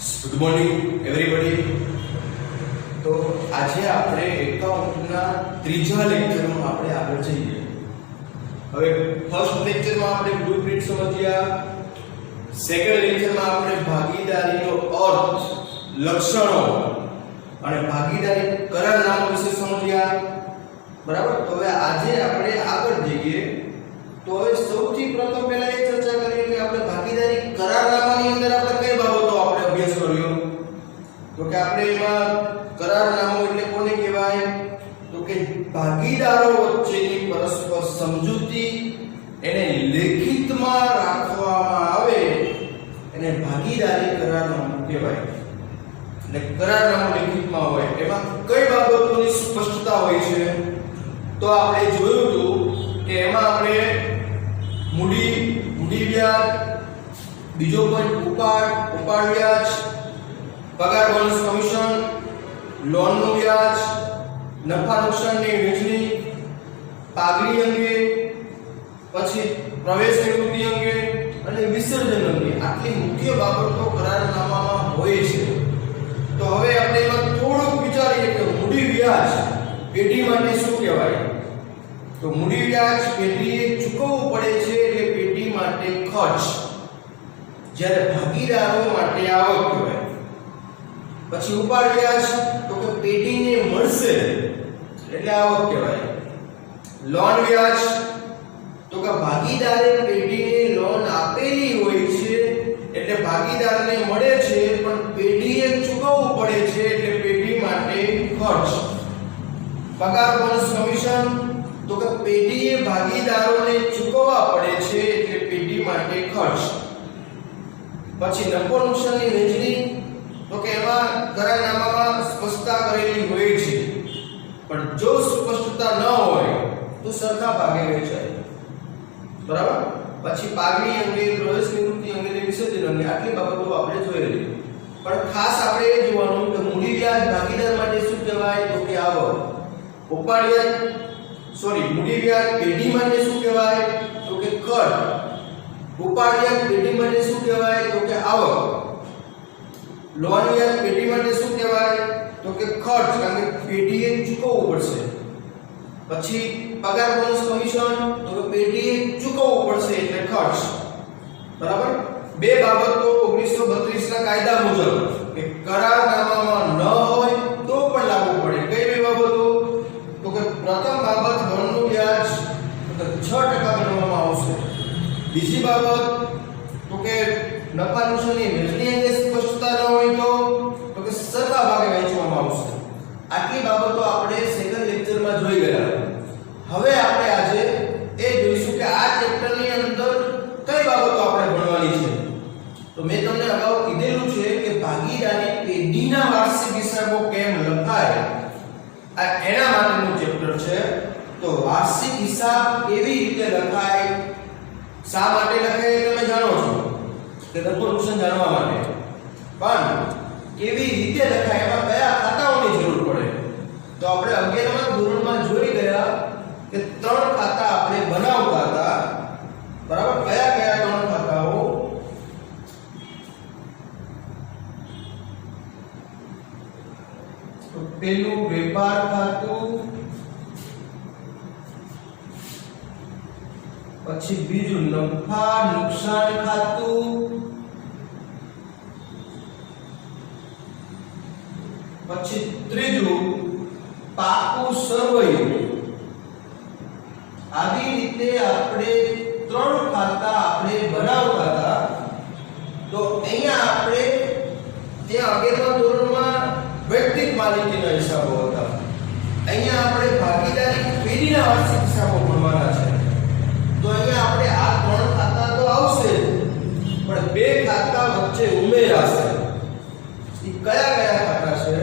Good morning everybody. તો આજે આપણે એકાઉન્ટના ત્રીજા લેક્ચરમાં આપણે આગળ જઈએ. હવે ફર્સ્ટ લેક્ચરમાં આપણે બ્લુપ્રિન્ટ સમજ્યા, સેકન્ડ લેક્ચરમાં આપણે ભાગીદારીનો અર્થ, લક્ષણો અને ભાગીદારી કરારનામા વિશે સમજ્યા. બરાબર. તો હવે આજે આપણે આગળ જઈએ. તો હવે સૌથી પ્રથમ પહેલા એ ચર્ચા કરીએ કે આપણે ભાગીદારી કરારનામાની અંદર આપણે કઈ બાબતો આપણે અભ્યાસ કર્યો. તો કે આપણે એમાં કરારનામું એટલે કોને કહેવાય? તો કે ભાગીદારો વચ્ચેની પરસ્પર સમજૂતી, એને લેખિતમાં રાખવામાં આવે એને ભાગીદારી કરારનામું કહેવાય. એટલે કરારનામું લેખિતમાં હોય એમાં કઈ બાબતોની સ્પષ્ટતા હોય છે? તો આપણે જોયું હતું કે એમાં આપણે મૂડી વ્યાજ, બીજો પોઈન્ટ ઉપાડ વ્યાજ, પગાર બોનસ કમિશન, લોનનું વ્યાજ, નફા નુકસાનની વહેંચણી, પાઘડી અંગે, પછી પ્રવેશ નિવૃત્તિ અંગે અને વિસર્જન અંગે આટલી મુખ્ય બાબતો કરારનામામાં હોય છે. તો હવે આપણે એમાં થોડુંક વિચારીએ કે મૂડી વ્યાજ પેઢી માટે શું કહેવાય? તો મૂડી વ્યાજ પેઢીએ ચૂકવવું પડે છે એટલે પેઢી માટે ખર્ચ, જ્યારે ભાગીદારો માટે આવક કહેવાય. પછી ઉપાડ વ્યાજ તો કે પેઢીને મળશે એટલે આવક કહેવાય. લોન વ્યાજ તો કે ભાગીદારે પેઢીને લોન આપેલી હોય છે એટલે ભાગીદારને મળે છે પણ પેઢીએ ચૂકવવું પડે છે એટલે પેઢી માટે ખર્ચ. પગાર બોનસ કમિશન તો કે પેઢીએ ભાગીદારોને ચૂકવવા પડે છે એટલે પેઢી માટે ખર્ચ. પછી નફો નુકસાનની વહેંચણી તો કે એમાં કરારનામામાં સ્પષ્ટતા કરેલી હોય છે પણ જો સ્પષ્ટતા ન હોય તો સરખા ભાગે વહેંચાય. બરાબર. પછી પાઘડી અંગે, પ્રવેશ નિવૃત્તિ અંગે, વિસર્જન અંગે આટલી બાબતો આપણે જોયેલી. પણ ખાસ આપણે એ જોવાનું કે મૂડી વ્યાજ ભાગીદાર માટે શું કહેવાય? તો કે આવક. ઉપાડ વ્યાજ મૂડી વ્યાજ પેઢી માટે શું કહેવાય? તો કે ખર્ચ. ઉપાડ વ્યાજ પેઢી માટે શું કહેવાય? તો કે આવક. લોન વ્યાજ પેઢી માટે શું કહેવાય? તો કે ખર્ચ, કારણ કે પેઢીએ ચૂકવવું પડશે. પછી પગાર બોનસ કમિશન તો કે પેઢીએ ચૂકવવું પડશે એટલે ખર્ચ. બરાબર. બે બાબતો 1932 ના કાયદા મુજબ કે કરારનામામાં ન હોય તો પણ લાગુ પડે. કઈ બે બાબતો? તો કે પ્રથમ બાબત લોનનું વ્યાજ તો 6% ગણવામાં આવશે. બીજી બાબત તો કે નફા નુકસાનની વહેંચણી અંગે સ્પષ્ટતા ન હોય તો કે સરખા ભાગે વહેંચવામાં આવશે. આટલી બાબતો આપણે સેકન્ડ લેક્ચરમાં જોઈ ગયા. હવે આપણે આજે એ જોઈશું કે આ ચેપ્ટરની અંદર કઈ બાબતો આપણે ભણવાની છે. તો મેં તમને અગાઉ કીધેલું છે કે ભાગીદારી પેઢીના વાર્ષિક હિસાબો કેમ લખાય, આ એના માટેનું ચેપ્ટર છે. તો વાર્ષિક હિસાબ કેવી રીતે લખાય, શા માટે લખાય તમે જાણો છો કે નફો નુકસાન જાણવા માટે. પણ કેવી રીતે લખાય, એમાં કયા ખાતાઓની જરૂર પડે? તો આપણે 11મા ધોરણમાં જોઈ ગયા કે 3 ખાતા આપણે બનાવતા હતા. બરાબર. કયા કયા 3 ખાતાઓ? તો પેલું વેપાર ખાતું, પછી બીજું નફા નુકસાન ખાતું, પછી ત્રીજું પાકું સરવૈયું. આવી રીતે આપણે 3 ખાતા આપણે બનાવતા હતા. તો અહીંયા આપણે ત્યાં 11મા ધોરણમાં વૈયક્તિક માલિકીના હિસાબો હતા. અહીંયા આપણે ભાગીદારી પેઢીના વાર્ષિક હિસાબો ભણવાના છે. તો અહીંયા આપણે આ 3 ખાતા તો આવશે પણ 2 ખાતા વચ્ચે ઉમેરાશે. એ કયા કયા ખાતા છે?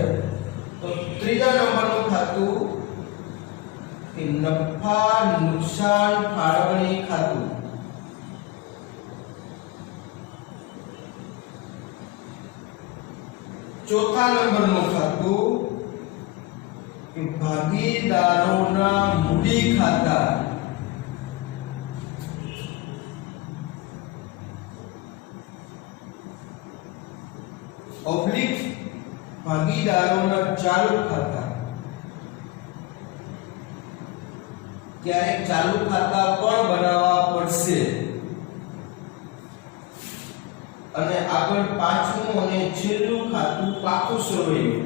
તો ત્રીજા નંબરનું ખાતું કે નફા નુકસાન ફાળવણી ખાતું. ચોથા નંબરનું ખાતું કે ભાગીદારોના મૂડી ખાતા. ઓબ્લિક ભાગીદારોના ચાલુ ખાતા, ક્યારેક ચાલુ ખાતા પણ બનાવવા પડશે અને આગળ પાંચમું અને છેલ્લું ખાતું પાકું સરવૈયું.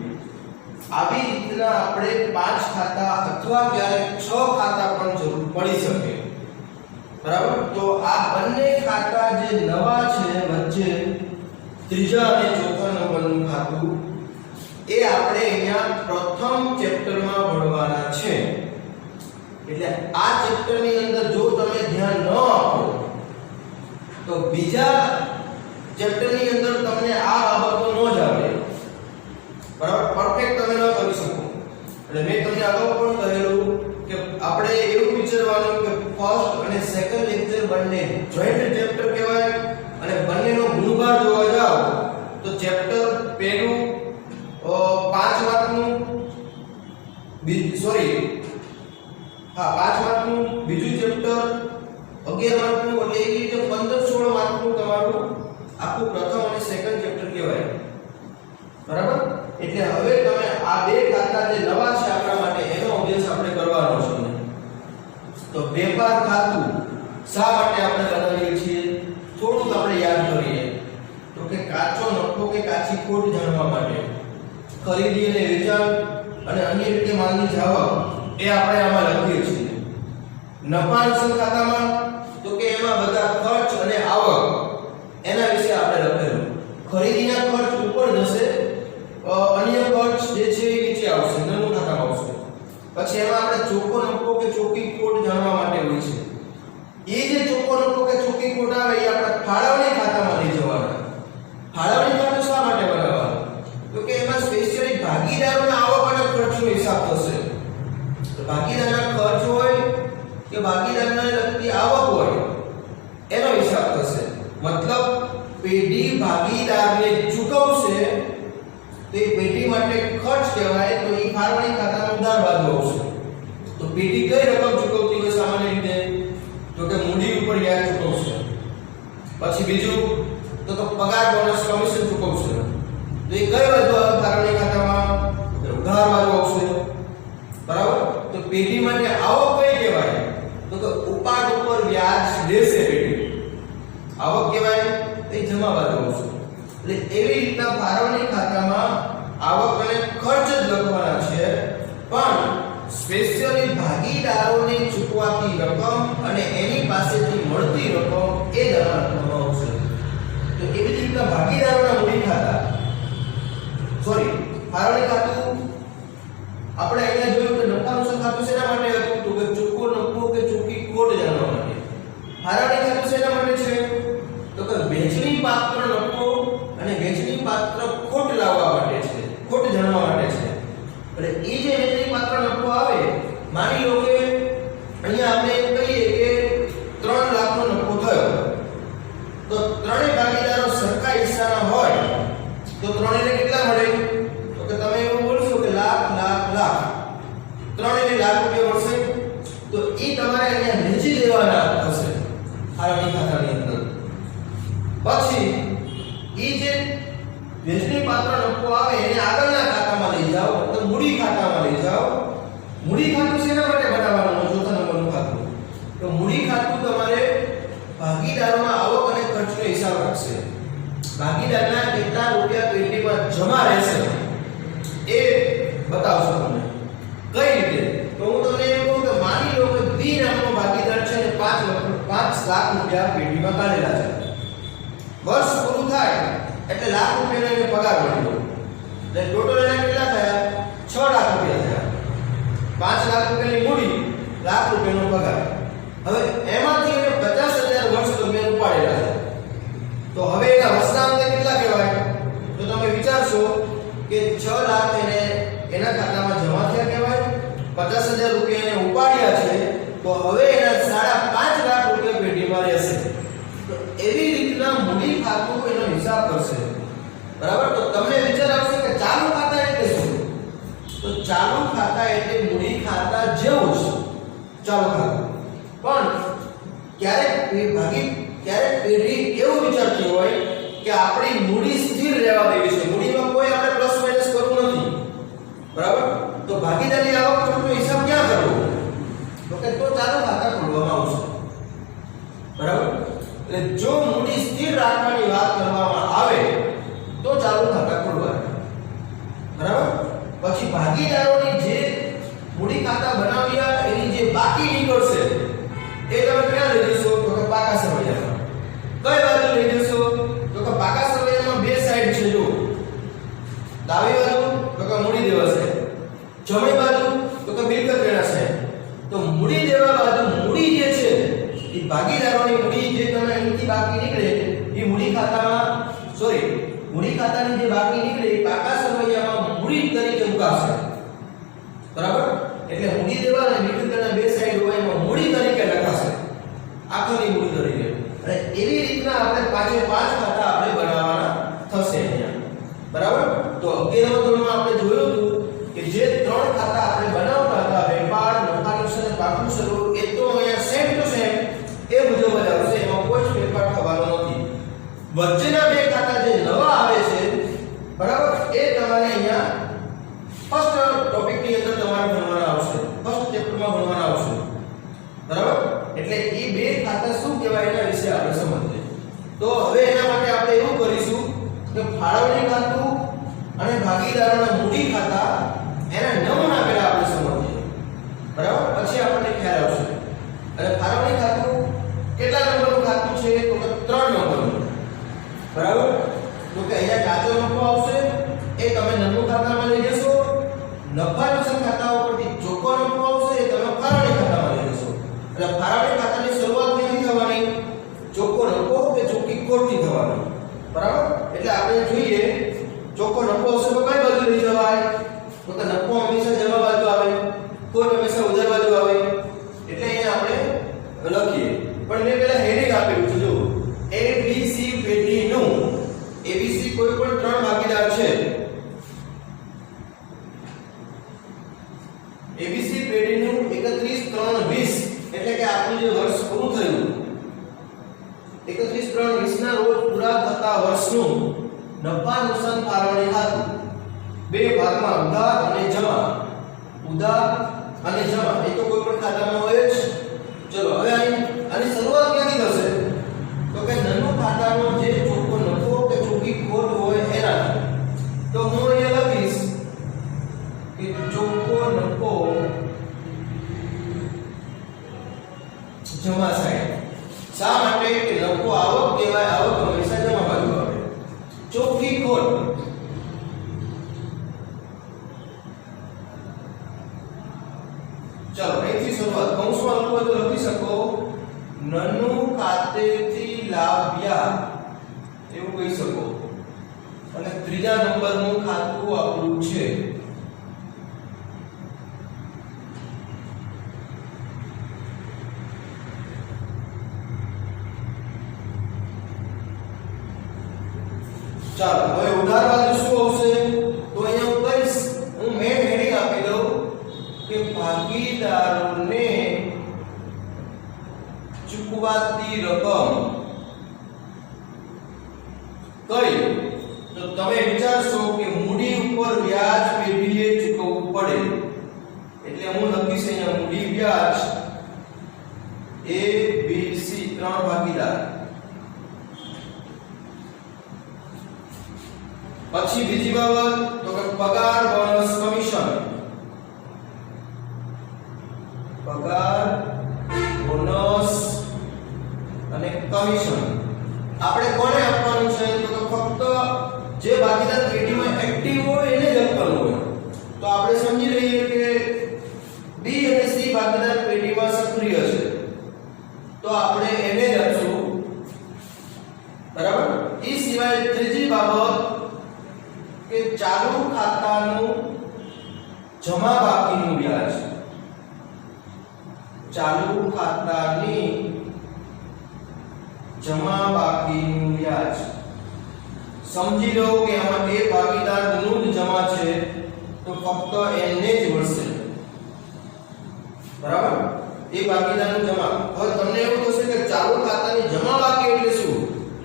આવી રીતના આપણે 5 ખાતા અથવા ક્યારેક 6 ખાતા પણ જરૂર પડી શકે. બરાબર. તો આ બંને ખાતા જે નવા છે વચ્ચે ત્રીજા અને ચોથા નંબરનું ખાતું એ આપણે અહીંયા પ્રથમ ચેપ્ટરમાં ભણવાના છે. એટલે આ ચેપ્ટરની અંદર જો તમે ધ્યાન ન આપો તો બીજા ચેપ્ટરની અંદર તમને આ બાબતો ન જ આવે. બરાબર. પરફેક્ટ તમે ન કરી શકો. એટલે મેં તમને અગાઉ પણ કહેલું કે આપણે એવું વિચારવાનું કે ફર્સ્ટ અને સેકન્ડ લેક્ચર બંને જોઈન્ટ ચેપ્ટર કહેવાય અને બંનેનો ગુણભાર જોવા જાવ તો ચેપ્ટર પહેલું 5 માર્કનું સોરી 5 માર્કનું, બીજું ચેપ્ટર 11 માર્કનું, એટલે એ રીતે 15-16 માર્કનું તમારું આખું પ્રથમ અને સેકન્ડ ચેપ્ટર કહેવાય. બરાબર. એટલે હવે તમે આ બે ખાતા જે નવા છે આપણા માટે એનો અભ્યાસ આપણે કરવાનો છે. તો વેપાર ખાતું શા માટે આપણે બનાવીએ છીએ થોડુંક આપણે યાદ કરીએ. તો કે કાચો નફો કે કાચી ખોટ જાણવા માટે, ખરીદી અને વેચાણ અને અન્ય રીતે માલની જાવક એ આપણે આમાં લખીએ છીએ. નફા નુકસાન ખાતામાં તો કે એમાં બધા ખર્ચ અને આવક એના વિશે આપણે લખેલું. ખરીદીના ખર્ચ ઉપર જશે, અન્ય ખર્ચ જે છે એ નીચે આવશે, નાનું ખાતામાં આવશે. પછી એમાં આપણે ચોખ્ખો નફો કે ચોખ્ખી ખોટ જાણવા માટે હોય છે. એ જે ચોખ્ખો નફો કે ચોખ્ખી ખોટ આવે એ આપણે ફાળવણી ખાતામાં લઈ જવાના. ફાળવણી ખાતું શા માટે બનાવવાનું? તો કે એમાં સ્પેશિયલી ભાગીદારોના આવક અને ખર્ચનો હિસાબ થશે. તો ભાગીદારના ખર્ચ હોય કે ભાગીદારને લગતી આવક હોય એનો હિસાબ થશે. મતલબ પેઢી ભાગીદારને ચૂકવશે તો એ પેઢી માટે ખર્ચ કહેવાય, તો એ ફાળવણી ખાતામાં ઉધાર બાજુ આવશે. તો પેઢી કઈ રકમ ચૂકવતી હોય સામાન્ય રીતે? તો કે મૂડી ઉપર વ્યાજ ચૂકવશે. પછી બીજું તો પગાર બોનસ કમિશન ચૂકવશે. તો એ કઈ બાજુ આવે ફાળવણી ખાતામાં? ઉધાર બાજુ આવશે. બરાબર. તો પેઢી માટે આવક કઈ કહેવાય? તો કે ઉપાડ ઉપર વ્યાજ લેશે પેઢી. આવક કહેવાય એ જમા બાજુ આવશે. એટલે એવી રીતના ફાળવણી ખાતામાં આવક અને ખર્ચ જ લખવાના છે, પણ સ્પેશિયલી ભાગીદારોને ચૂકવાતી રકમ અને એની પાસેથી મળતી રકમ એ જમા લખવામાં આવશે. તો એવી રીતના ભાગીદારોના મૂડી ખાતા સોરી ફાળવણી ખાતું આપણે અહીંયા જોયું કે નફા નુકસાન ખાતું શેના માટે હતું? તો કે ચોખ્ખો નફો કે ચોખ્ખી ખોટ જાણવા માટે. ફાળવણી ખાતું શેના માટે છે? તો કે વેચણી પાત્ર નફો અને વેચણી પાત્ર ખોટ લાવવા માટે છે, ખોટ જાણવા માટે છે. એટલે એ જે વેચણી પાત્ર નફો આવે, માની લો કે અહીંયા આપણે કહીએ કે 3 લાખનો નફો થયો, તો ત્રણેય ભાગીદારો સરખા હિસ્સાના હોય તો ત્રણેયને કેટલા મળે? તો કે તમે એવું બોલશો કે લાખ લાખ લાખ, ત્રણેયને લાખ રૂપિયા મળશે. તો એ તમારે અહીંયા વેચી દેવાના થશે ફાળવણી ખાતાની અંદર. પછી એ જે વેચણી પાત્ર નફો આવે એને આગળના ખાતામાં લઈ જાઓ, તો મૂડી ખાતામાં લઈ જાઓ. મૂડી ખાતું શેના માટે બનાવવાનું? ચોથા નંબરનું ખાતું. તો મૂડી ખાતું તમારે ભાગીદારોના આવક અને ખર્ચનો હિસાબ રાખશે. ભાગીદારના કેટલા રૂપિયા પેઢીમાં જમા રહેશે એ બતાવશો તમને. કઈ રીતે? તો હું તમને એમ કહું કે માની લો કે બી નામનો ભાગીદાર છે અને 5 લાખ રૂપિયા પેઢીમાં કાઢેલા છે. વર્ષ પૂરું થાય એટલે લાખ રૂપિયાનો એને પગાર મળ્યો. એટલે ટોટલ એને કેટલા થયા? 6 લાખ રૂપિયા થયા. 5 લાખ રૂપિયાની મૂડી, લાખ રૂપિયાનો પગાર. હવે એમાંથી એને 50,000 વર્ષ દરમિયાન ઉપાડેલા છે. તો હવે એના વર્ષના અંતે કેટલા કહેવાય? તો તમે વિચારશો કે 6 લાખ એને એના ખાતામાં જમા થયા કહેવાય, 50,000 રૂપિયા એને ઉપાડ્યા છે, તો હવે એના 5.5 લાખ રૂપિયા પેઢીમાં રહેશે. તો એવી રીતના મૂડી ખાતું એનો હિસાબ કરશે. બરાબર. તો તમને વિચાર આવશે કે ચાલુ ખાતા એટલે શું? તો ચાલુ ખાતા એટલે મૂડી ખાતા જેવું છે ચાલુ ખાતું. પણ ક્યારેક પેઢી એવું વિચારતી હોય કે આપણી મૂડી સ્થિર રહેવા દેવી છે, મૂડીમાં બરાબર. એટલે જો મૂડી સ્થિર રાખવાની વાત કરવામાં આવે તો ચાલુ ખાતા ખોલવાના. બરાબર. પછી ભાગીદારોની જે મૂડી ખાતા બનાવ્યા એની જે બાકી નીકળશે એ તમે ક્યાં લઈ જશો? તો કે પાકા સરવૈયામાં. કઈ બાજુ લઈ જશો? તો કે પાકા સરવૈયામાં બે સાઈડ છે. જો ડાબી બાજુ તો કે મૂડી દેવા છે, જમણી બાજુ તો કે મિલકત વેરા છે. તો મૂડી દેવા બાજુ મૂડી જે છે એ ભાગીદારોની મૂડી જે તમે એની બાકી નીકળે એ મૂડી ખાતામાં મૂડી ખાતાની જે બાકી નીકળે એ પાકા સરવૈયામાં મૂડી તરીકે મુકાશે. બરાબર. એટલે મૂડી દેવા અને મિલકતના બે સાઈડ હોય એમાં મૂડી તરીકે લખાશે, આખરી મૂડી તરીકે. અને એવી રીતના આપણે પાંચે પાંચ ખાતા આપણે બનાવવાના થશે અહીંયા. બરાબર. તો 11મા ધોરણમાં આપણે જોયું હતું કે જે ત્રણ ખાતા આપણે બનાવતા હતા વેપાર, નફા નુકસાન અને પાકું શરૂ, એ તો અહીંયા સેમ ટુ સેમ એ મુજબ જ આવશે, એમાં કોઈ જ ફેરફાર થવાનો નથી. વચ્ચેના બે ખાતા જે નવા આવે છે બરાબર એ તમારે અહીંયા ફર્સ્ટ ટોપિકની અંદર તમારે ભણવાના આવશે, ફર્સ્ટ ચેપ્ટરમાં ભણવાના આવશે. બરાબર. એટલે એ બે ખાતા શું કહેવાય એના વિશે આપણે સમજીએ. તો હવે એના માટે આપણે એવું કરીશું કે ફાળવણી ખાતું અને ભાગીદારોના મૂડી ખાતા એના નમૂના પહેલા આપણે સમજીએ. બરાબર. પછી આપણને ખ્યાલ આવશે. અને ફાળવણી ખાતું કેટલા નંબરનું ખાતું છે? તો કે 3 નંબરનું. બરાબર. તો કે અહીંયા કાચો નફો આવશે, એ તમે નમૂના ખાતામાં લઈ જશો. નફા નુકસાન ખાતા ઉપરથી ચોખ્ખો નફો આવશે, એ તમે ફાળવણી ખાતામાં લઈ જશો. એટલે ફાળવણી ખાતાની શરૂઆત ક્યાંથી થવાની? ચોખ્ખો નફો કે ચોખ્ખી ખોટથી થવાની. બરાબર. એટલે આપણે જોઈએ ચોખ્ખો નફો હશે તો કઈ બાજુ લઈ જવાય? તો કે નફો હંમેશા જમા બાજુ આવે, ખોટ હંમેશા ઉધાર બાજુ આવે. એટલે અહીંયા આપણે લખીએ. પણ મેં પહેલા હેડિંગ આપેલું છે. જો ABC પેઢીનું, ABC કોઈ પણ ત્રણ ભાગીદાર છે, ABC પેઢીનું 31/3/20 એટલે કે આપણું જે વર્ષ પૂરું થયું 31/3/20 ના રોજ પૂરા થતા વર્ષનું નફા નુકસાન ફાળવણી ખાતું બે ભાગમાં ઉધાર અને જમા, ઉધાર અને જમા, એ તો કોઈ પણ ખાતામાં હોય જ. ચલો હવે આની શરૂઆત ક્યાંથી થશે? તો કે નાનું ખાતાનો જે ચોખ્ખો નફો કે ચોખ્ખી ખોટ હોય એના. તો હું અહીંયા લખીશ કે ચોખ્ખો નફો જમા સાઈડ. શા માટે? કે નફો આવક કહેવાય, આવક હંમેશા જમા બાજુ આવે. ચોખ્ખી ખોટ, ચલો અહીંથી શરૂઆત. કૌંસમાં લખો તો લખી શકો નનું ખાતેથી લાવ્યા એવું કહી શકો. અને ત્રીજા નંબરનું ખાતું આપણું છે ચાલો હવે ઉધાર બાજુ શું આવશે? તો અહીંયા હું કહીશ, હું મેન હેડિંગ આપી દઉં કે ભાગીદારોને ચૂકવાતી રકમ કઈ? તો તમે વિચારશો કે મૂડી ઉપર વ્યાજ પેઢીએ ચૂકવવું પડે, એટલે હું લખીશ અહીંયા મૂડી વ્યાજ A B C ત્રણ ભાગીદાર. પછી બીજી બાબત તો કે પગાર, બોનસ, કમિશન. પગાર, બોનસ અને કમિશન આપણે કોને આપવાનું છે? તો ફક્ત જે ભાગીદાર પેઢીમાં એક્ટિવ હોય એને જ આપવાનું હોય. તો આપણે સમજી લઈએ કે B અને C ભાગીદાર પેઢીમાં સક્રિય છે, તો આપણે એને જ આપશું. બરાબર. એ સિવાય ત્રીજી બાબત કે ચાલુ ખાતાનું જમા બાકીનું વ્યાજ. ચાલુ ખાતાની જમા બાકીનું વ્યાજ સમજી લો કે આમાં બે ભાગીદારનું જ જમા છે, તો ફક્ત એને જ મળશે. બરાબર. એ ભાગીદારનું જમા. હવે તમને એવું થશે કે ચાલુ ખાતાની જમા બાકી એટલે શું?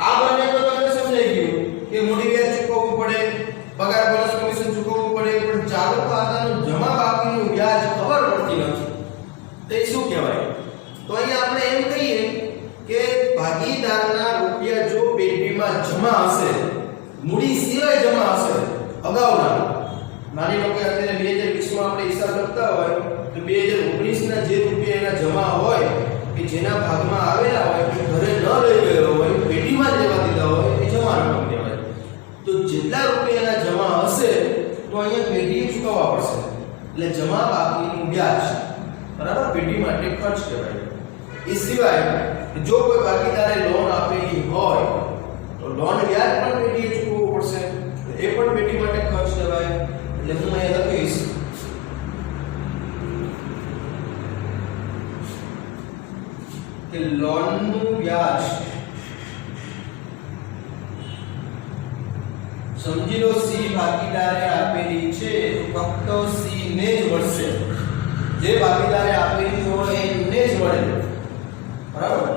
આ બંને તો તમને સમજાઈ ગયું કે મૂડી વ્યાજ ચૂકવવું પડે, પગાર, બોનસ, કમિશન ચૂકવવું પડે, પણ ચાલુ ખાતાનું જમા બાકીનું વ્યાજ ખબર પડતી નથી. તે શું કહેવાય? તો અહીંયા આપણે એમ કહીએ કે ભાગીદારના રૂપિયા જો પેઢીમાં જમા હશે, મૂડી સિવાય જમા હશે અગાઉના, માની લો કે અત્યારે 2020 માં આપણે હિસાબ લખતા હોય તો 2019 ના જે રૂપિયા એના જમા હોય કે જેના ભાગમાં આવેલા હોય કે ઘરે ન લઈ ગયો હોય, પેઢીમાં જ લેવા દીધા હોય, એ જમા રકમ કહેવાય. તો જેટલા રૂપિયા એના જમા હશે તો અહીંયા પેઢીએ ચૂકવવા પડશે, એટલે જમા બાકીનું વ્યાજ, બરાબર, પેઢી માટે ખર્ચ કહેવાય. એ સિવાય જો કોઈ ભાગીદારે લોન આપેલી હોય તો લોન વ્યાજ પણ પેઢીએ ચૂકવવું પડશે, એ પણ પેઢી માટે ખર્ચ કહેવાય. એટલે હું અહીંયા લખીશ કે લોનનું વ્યાજ, સમજી લો સી ભાગીદારે આપેલી છે તો ફક્ત સી ને જ મળશે, જે ભાગીદારે આપેલી હોય એને જ મળે, બરાબર.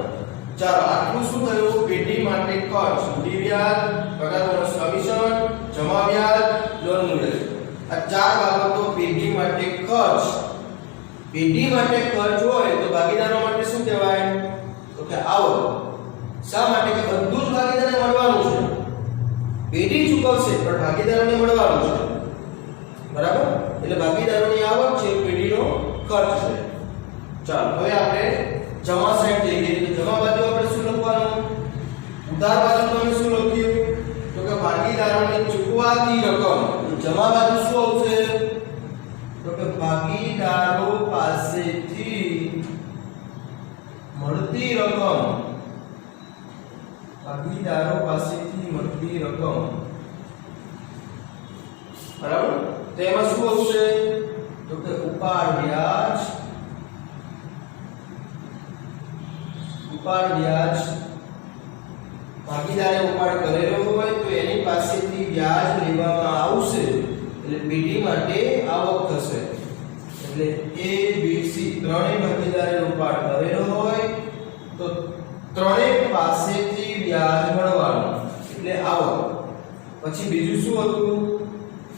ચાલો આટલું શું થયું? પેઢી માટે ખર્ચ, મૂડી વ્યાજ, પગાર બોનસ કમિશન, જમા વ્યાજ, લોનનું વ્યાજ. આ ચાર બાબતો પેઢી માટે ખર્ચ. પેઢી માટે ખર્ચ હોય તો ભાગીદારો માટે શું કહેવાય? તો કે આવક. શા માટે? કે બધું જ ભાગીદારને મળવાનું છે, પેઢી ચૂકવશે પણ ભાગીદારોને મળવાનું છે, બરાબર. એટલે ભાગીદારોની આવક છે, પેઢીનો ખર્ચ છે. ચાલો હવે આપણે જમા સાઈડ જઈએ તો જમા બાજુ આપણે શું લખવાનું? ઉધાર બાજુ તમે શું લખ્યું? તો કે ભાગીદારોને ચૂકવાતી રકમ. જમા બાજુ શું આવશે? તો કે ભાગીદારો પાસેથી મળતી રકમ, ભાગીદારો પાસેથી મળતી રકમ, બરાબર. તો એમાં શું આવશે? તો કે ઉપાડ વ્યાજ, ઉપાડ વ્યાજ. ભાગીદારે ઉપાડ કરેલો હોય તો એની પાસેથી વ્યાજ લેવામાં આવશે, એટલે પેઢી માટે આવક થશે. એટલે A B C ત્રણેય ભાગીદારે ઉપાડ કરેલો હોય તો ત્રણેય પાસેથી વ્યાજ મળવાનું, એટલે આવક. પછી બીજું શું હતું?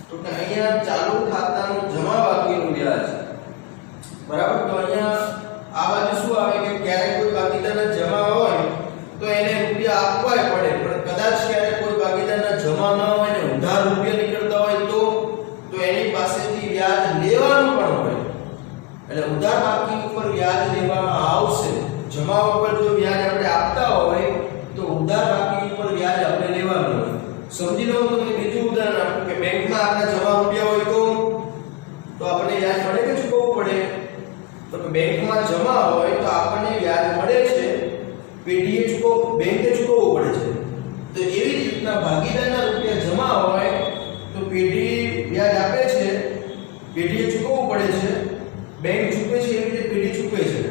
તો કે અહીંયા ચાલુ ખાતાનું જમા બાકીનું વ્યાજ, બરાબર. તો અહીંયા આ બાજુ શું આવે કે ક્યારેક કોઈ ભાગીદારના જમા હોય તો એને રૂપિયા આપવાય પડે, પણ કદાચ ક્યારેક કોઈ ભાગીદારના જમા ન હોય ને ઉધાર રૂપિયા નીકળતા હોય તો એની પાસેથી વ્યાજ લેવાનું પણ હોય, એટલે ઉધાર બાકી ઉપર વ્યાજ લેવામાં આવશે. જમા ઉપર જો વ્યાજ આપણે આપતા હોય તો ઉધાર બાકી ઉપર વ્યાજ આપણે લેવાનું હોય. સમજી લો તમને બીજું ઉદાહરણ આપું કે બેંકમાં આપણા જમા રૂપિયા હોય તો આપણને વ્યાજ મળે કે ચૂકવવું પડે? તો કે બેંકમાં જમા હોય તો આપણને વ્યાજ મળે છે, પેઢીએ બેંકે ચૂકવવું પડે છે. તો એવી જ રીતના ભાગીદારના રૂપિયા જમા હોય તો પેઢી વ્યાજ આપે છે, પેઢીએ ચૂકવવું પડે છે, બેંક ચૂકવે છે, એવી રીતે પેઢી ચૂકવે છે,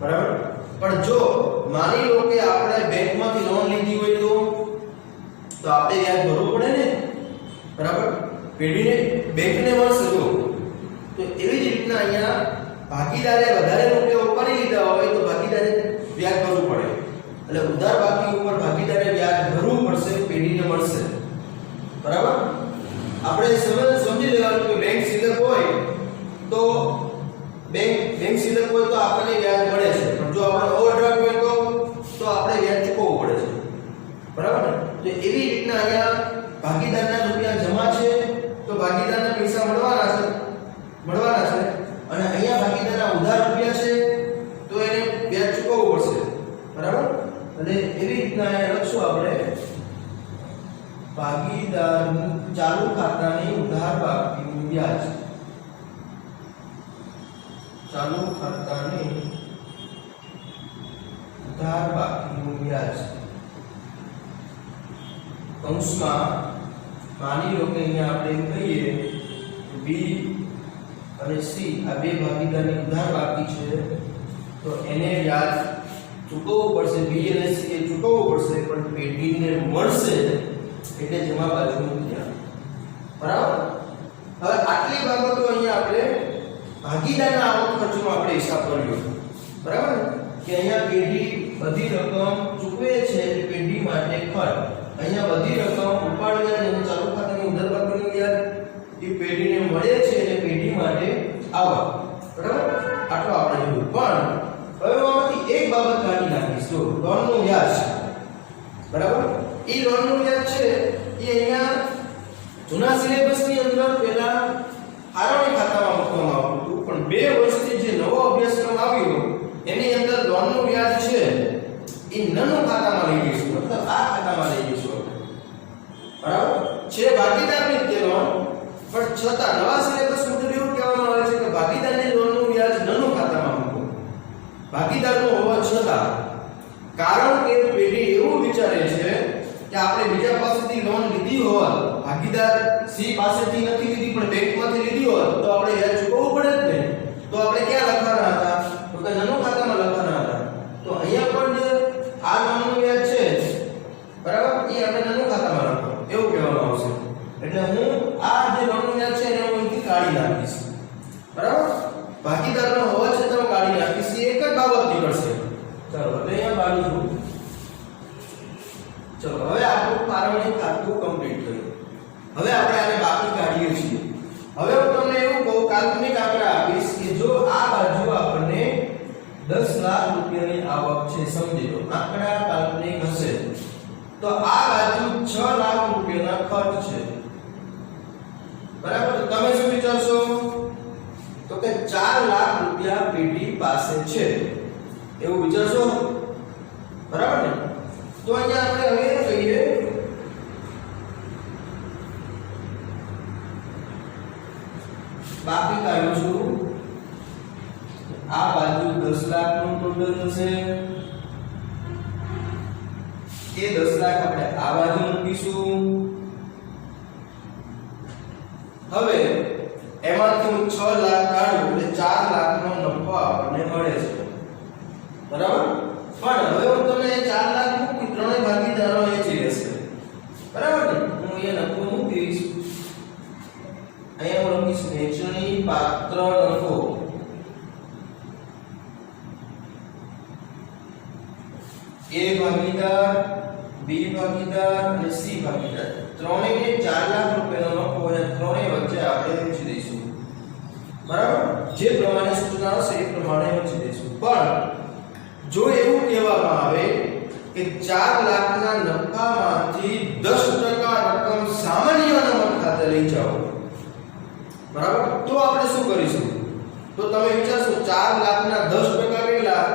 બરાબર. પણ જો માની લો કે આપણે બેંકમાંથી લોન લીધી હોય તો આપણે વ્યાજ ભરવું પડે ને, બરાબર. પેઢીને બેંકને મળશે તો એવી જ રીતના અહીંયા ભાગીદારે વધારે રૂપિયા ઉપાડી લીધા હોય તો ભાગીદારે વ્યાજ ભરવું પડે, એટલે ઉધાર બાકી ઉપર ભાગીદારે વ્યાજ ભરવું પડશે, પેઢીને મળશે, બરાબર. આપણે સમજી લેવાનું કે બેંક સિલક હોય તો બેંક સિલક હોય તો આપણને વ્યાજ મળે છે, પણ જો આપણે ઓવરડ્રાફ્ટ હોય તો આપણે વ્યાજ ચૂકવવું પડે છે, બરાબર ને. તો એવી રીતના અહીંયા ભાગીદારના રૂપિયા જમા છે તો ભાગીદારના પૈસા મળવાના છે, અને અહીંયા ભાગીદારના ઉધાર રૂપિયા છે તો એને વ્યાજ ચૂકવવું પડશે, બરાબર. અને એવી રીતના અહીંયા લખશું આપણે ભાગીદારનું ચાલુ ખાતાની ઉધાર બાકીનું વ્યાજ, ચાલુ ખાતાની ઉધાર બાકીનું વ્યાજ. કૌંસમાં માની લો કે અહીંયા આપણે એમ કહીએ B અને C આ બે ભાગીદારની ઉધાર બાકી છે તો એને વ્યાજ ચૂકવવું પડશે, B અને C એ ચૂકવવું પડશે, પણ પેઢીને મળશે એટલે જમા બાજુનું ધ્યાન, બરાબર. હવે આટલી બાબતો અહીંયા આપણે ભાગીદારના આવક ખર્ચમાં આપણે હિસાબ કર્યો, બરાબર. કે અહીંયા પેઢી બધી રકમ ચૂકવે છે એટલે પેઢી માટે ખર્ચ, અહીંયા બધી રકમ ઉપાડ વ્યાજ અને ચાલુ ખાતાની ઉધાર બાકીનું વ્યાજ એ પેઢીને મળે છે એટલે પેઢી માટે આવક, બરાબર. આટલું આપણે જોયું. પણ હવે આમાંથી એક બાબત કાઢી નાખીશ જો લોનનું વ્યાજ બરાબર એ લોનનું વ્યાજ છે એ અહીંયા જૂના સિલેબસની અંદર પહેલા આરોહી ખાતામાં મૂકવામાં આવતું હતું પણ 2 વર્ષથી જે નવો અભ્યાસક્રમ આવ્યો એની અંદર લોનનું વ્યાજ છે એ નાનું ખાતામાં લઈ જઈશું મતલબ આ ખાતામાં લઈ જઈશું બરાબર છે ભાગીદારની તે લોન પણ છતાં નવા સિલેબસ મુજબ એવું કહેવામાં આવે છે કે ભાગીદારની લોનનું વ્યાજ નાનું ખાતામાં મૂકો ભાગીદારનો હોવા છતાં કારણ કે પેઢી એવું વિચારે છે કે આપણે બીજા પાસેથી લોન લીધી હોત ભાગીદાર સી પાસેથી નથી લીધી પણ બેંકમાંથી લીધી હોત તો આપણે વ્યાજ ચૂકવવું પડે જ ને તો આપણે ક્યાં લખવાના હતા તો કે નાનું ખાતામાં લખવાના હતા તો અહીંયા પણ જે આ લોનનું વ્યાજ છે બરાબર એ આપણે નાનું ખાતામાં લખો એવું કહેવામાં આવશે એટલે હું આ જે લોનનું વ્યાજ છે એને હું અહીંથી કાઢી નાખીશ બરાબર ભાગીદારનો હોવા છતાં કાઢી નાખીશ એ એક જ બાબત નીકળશે ચાલો હવે અહીંયા બાજુ ચલો હવે આપણું પારવણી ખાતું કમ્પ્લીટ થયું હવે આપણે આને બાકી કાઢીએ છીએ હવે હું તમને એવું કહું કાલ્પનિક આંકડા આપીશ કે જો આ બાજુ આપણને 10 લાખ રૂપિયાની આવક છે સમજી લો આંકડા કાલ્પનિક હશે તો આ બાજુ 6 લાખ રૂપિયાના ખર્ચ છે બરાબર તો તમે શું વિચારશો તો કે 4 લાખ રૂપિયા પેઢી પાસે છે એવું વિચારશો બરાબર ને તો અહીંયા આપણે હવે કહીએ બાકી કાઢું છું આ બાજુ 10 લાખ નું ટોટલ થશે એ 10 લાખ આપણે આ બાજુ મૂકીશું હવે એમાંથી હું 6 લાખ કાઢું એટલે 4 લાખનો નફો આપણને મળે છે બરાબર પણ હવે હું તમને 4 લાખ મૂકી ત્રણેય ભાગીદારો વેચી લેશે બરાબર ને હું અહીંયા નફો મૂકીશ અહીંયા હું લખીશ વેચણી પાત્ર નફો A ભાગીદાર B ભાગીદાર અને C ભાગીદાર ત્રણેયને 4 લાખ રૂપિયાનો નફો અને ત્રણેય વચ્ચે આપણે વેચી દઈશું બરાબર જે પ્રમાણે સૂચના હશે એ પ્રમાણે વેચી દઈશું પણ જો એવું કહેવામાં આવે કે 4 લાખના નફામાંથી 10% રકમ સામાન્ય અનામત ખાતે લઈ જાઓ બરાબર તો આપણે શું કરીશું તો તમે વિચારશો 4 લાખના 10% કેટલા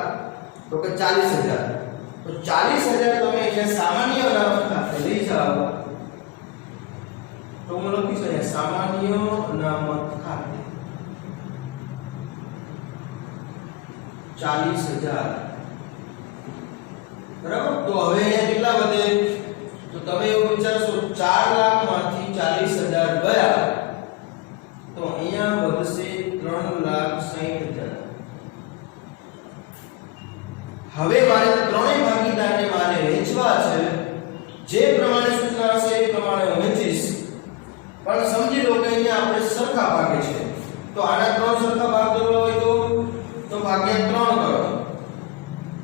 તો કે 40000 તો 40000 તમે અહીંયા સામાન્ય અનામત ખાતે લઈ જાઓ તો હું લખીશ અહીંયા સામાન્ય અનામત ખાતે 40000 બરાબર તો હવે અહીંયા કેટલા વધે તો તમે એવું વિચારશો 4 લાખમાંથી 40000 ગયા તો અહીંયા વધશે 3,60,000 હવે મારે ત્રણેય ભાગીદારને મારે વેચવા છે જે પ્રમાણે સૂચના હશે એ પ્રમાણે હું વેચીશ પણ સમજી લો કે અહીંયા આપણે સરખા ભાગે છે તો આના ત્રણ સરખા ભાગ કરવા હોય તો ભાગ્યા 3 કરો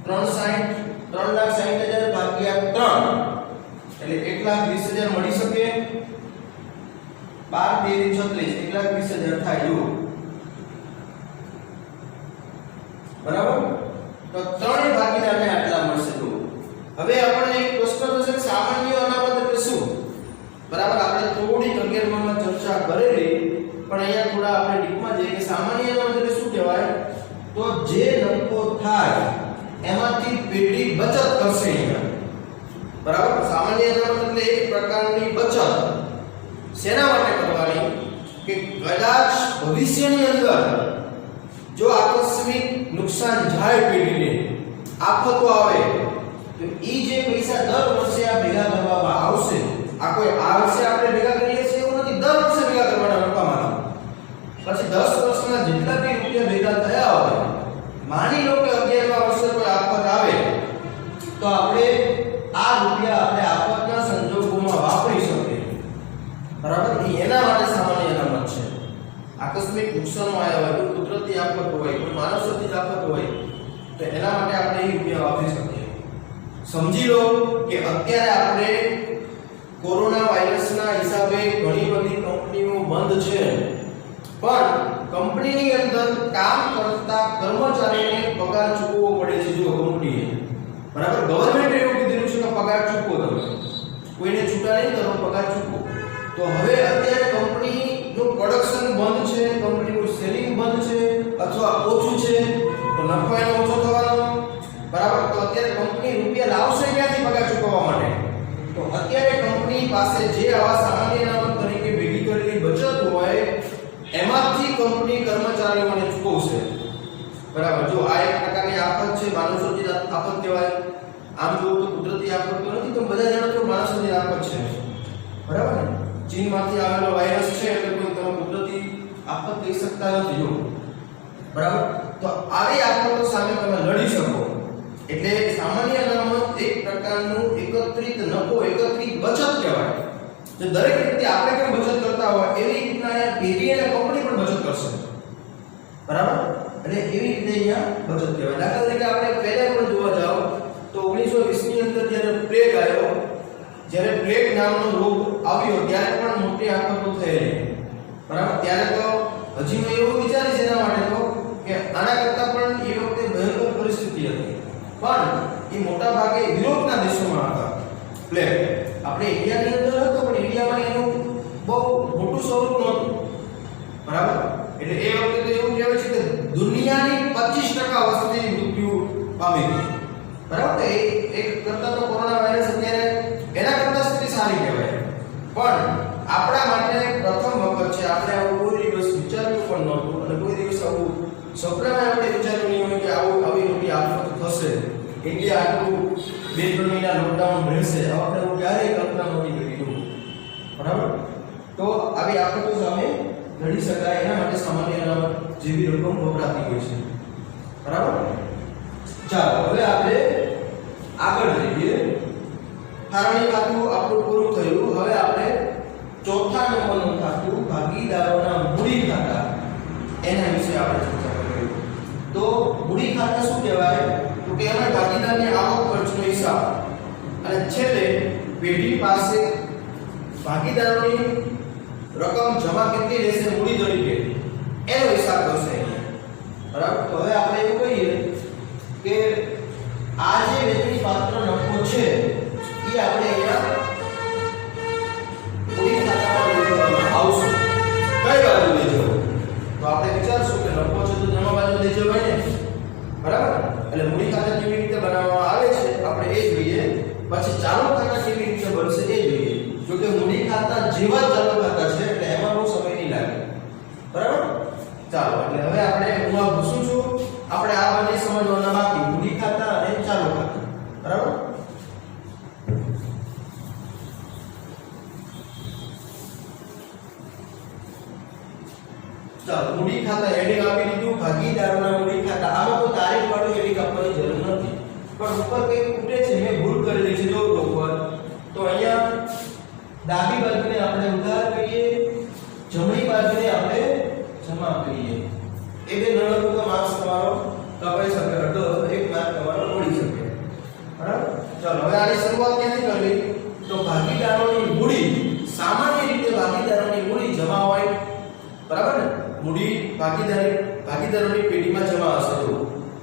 3,60,000 ભાગ્યા 3 એટલે 1,20,000 મળી શકે 12 2 36 1,20,000 થાય જો બરાબર તો ત્રણેય ભાગીદારને આટલા મળશે તો હવે આપણને એક પ્રશ્ન થશે કે સામાન્ય અનામત એટલે શું બરાબર આપણે થોડી 11 માં ચર્ચા કરેલી પણ અહીંયા થોડા આપણે ડીપમાં જઈએ કે સામાન્ય અનામત એટલે શું કહેવાય તો જે નફો થાય એમાંથી પેઢી બચત કરશે અહીંયા બરાબર સામાન્ય અનામત એટલે એક પ્રકારની બચત શેના માટે કરવાની કે કદાચ ભવિષ્યની અંદર જો આકસ્મિક નુકસાન જાય પેઢીને આફતો આવે તો ઈ જે પૈસા દર વર્ષે આ ભેગા કરવામાં આવશે આ કોઈ આ વર્ષે આપણે ભેગા કરીએ છીએ એવું નથી દર વર્ષે ભેગા કરવાના નફામાં પછી 10 વર્ષના જેટલા બી રૂપિયા ભેગા થયા હોય માની લો કે 11મા વર્ષે કોઈ આફત આવે તો આપણે આ રૂપિયા આપણે આફતના સંજોગોમાં વાપરી શકીએ બરાબર એના માટે સામાન્ય અનામત છે આકસ્મિક નુકસાનો આવ્યા હોય કોઈ કુદરતી આફત હોય કોઈ માનવસર્જિત આફત હોય તો એના માટે આપણે એ રૂપિયા વાપરી શકીએ સમજી લો કે અત્યારે આપણે કોરોના વાયરસના હિસાબે ઘણી બધી કંપનીઓ બંધ છે પણ કંપનીની અંદર કામ કરતા કર્મચારીને પગાર ચૂકવવો પડે છે જો કંપનીએ બરાબર, ગવર્નમેન્ટ એવું કીધેલું છે કે પગાર ચૂકવો તમે, કોઈને છૂટા નહીં કરો, પગાર ચૂકવો. તો હવે અત્યારે કંપનીનું પ્રોડક્શન બંધ છે, કંપનીનું સેલિંગ બંધ છે અથવા ઓછું છે, તો નફો એનો ઓછો થવાનો. બરાબર, તો અત્યારે કંપની રૂપિયા લાવશે ક્યાંથી પગાર ચૂકવવા માટે? તો અત્યારે કંપની પાસે જે આવા સામાન્ય નામ તરીકે ભેગી કરેલી બચત હોય એમાંથી કંપની કર્મચારીઓને ચૂકવશે. બરાબર, જો આ એક પ્રકારની આફત છે, માનવસર્જિત આફત કહેવાય. આમ જો તો કુદરતી આફત તો નથી, તો બધા જાણો છો માનવસર્જિત આફત છે. બરાબર ને? ચીનમાંથી આવેલો વાયરસ છે એટલે કોઈ તમે કુદરતી આફત કહી શકતા નથી. જો બરાબર, તો આવી આફતો સામે તમે લડી શકો એટલે સામાન્ય અનામત એક પ્રકારનું એકત્રિત નફો, એકત્રિત બચત કહેવાય. જો દરેક વ્યક્તિ આપણે કેમ બચત કરતા હોય એવી રીતના પેઢી અને કંપની પણ બચત કરશે. બરાબર, એટલે એવી રીતે અહીંયા બચત કહેવાય. દાખલા તરીકે આપણે પહેલા પણ જોવા જાવ તો 1920 ની અંદર જ્યારે પ્લેગ આવ્યો, જ્યારે પ્લેગ નામનો રોગ આવ્યો ત્યારે પણ મોટી આફતો થયેલી. બરાબર, ત્યારે તો હજી મેં એવું વિચારી છે એના માટે તો કે આના કરતાં પણ એ વખતે ભયંકર પરિસ્થિતિ હતી, પણ એ મોટા ભાગે યુરોપના દેશોમાં હતા પ્લેગ. આપણે ઇન્ડિયાની અંદર હતો પણ ઇન્ડિયામાં એનું બહુ મોટું સ્વરૂપ નહોતું. બરાબર, એટલે એ વખતે તો એવું કહેવાય છે કે દુનિયાની 25% વસ્તી મૃત્યુ પામી હતી. બરાબર, તો એક કરતા તો કોરોના વાયરસ અત્યારે એના કરતા સ્થિતિ સારી કહેવાય. પણ આપણા માટે પ્રથમ વખત છે, આપણે આવું કોઈ દિવસ વિચાર્યું પણ નહોતું અને કોઈ દિવસ આવું સપનામાં આપણે વિચાર્યું નહીં હોય કે આવી મોટી આફત થશે, ઇન્ડિયા આટલું 2-3 મહિના લોકડાઉન રહેશે, આપણે એવું ક્યારેય કલ્પના નહોતી કરી. બરાબર, તો આવી આફતો સામે લડી શકાય એના માટે સામાન્ય અનામત જેવી રકમ વપરાતી હોય છે. બરાબર, ચાલો હવે આપણે આગળ જઈએ. ફાળવણી ખાતું આપણું પૂરું થયું. હવે આપણે ચોથા નંબરનું ખાતું ભાગીદારોના મૂડી ખાતા, એના વિશે આપણે ચર્ચા કરીએ. તો મૂડી ખાતા શું કહેવાય? તો કે એમાં ભાગીદારની આવક ખર્ચનો હિસાબ અને છેલ્લે પેઢી પાસે ભાગીદારોની રકમ જમા કેટલી રહેશે મૂડી તરીકે એનો હિસાબ કરશે. બરાબર, તો હવે આપણે એવું કહીએ કે આ જે વેચણી પાત્ર નફો છે એ આપણે અહીંયા મૂડી ખાતામાં લઈ જવામાં આવશે. કઈ બાજુ લઈ જવું? તો આપણે વિચારશું કે નફો છે તો જમા બાજુ લઈ જવાય ને. બરાબર, એટલે મૂડી ખાતા કેવી રીતે બનાવવામાં આવે છે આપણે એ જોઈએ, પછી ચાલુ ખાતા કેવી રીતે બનશે એ જોઈએ. જો કે મૂડી ખાતા જેવા ચાલુ ખાતા છે એટલે એમાં બહુ સમય નહીં લાગે. બરાબર, ચાલો એટલે હવે આપણે હું આ પૂછું છું, આપણે આ બંને સમજવાના બાકી, મૂડી ખાતા અને ચાલુ ખાતા. બરાબર, ચાલો મૂડી ખાતા હેડિંગ આપી દીધું, ભાગીદારોના મૂડી ખાતા. આમાં કોઈ તારીખ વાળું હેડિંગ આપવાની જરૂર નથી, પણ ઉપર કંઈક ખૂટે છે, મેં ભૂલ કરેલી છે. જો ઉપર તો અહીંયા ડાબી બાજુને આપણે ઉધાર કહીએ, જમણી બાજુને આપણે જમા કહીએ. એ બે નળનું તો માર્ક્સ તમારો કપાઈ શકે, અડધો એક માર્ક તમારો ઓળી શકે. બરાબર, ચાલો હવે આની શરૂઆત ક્યાંથી કરવી? તો ભાગીદારોની મૂડી, સામાન્ય રીતે ભાગીદારોની મૂડી જમા હોય. બરાબર ને? મૂડી ભાગીદારોની પેઢીમાં જમા હશે. તો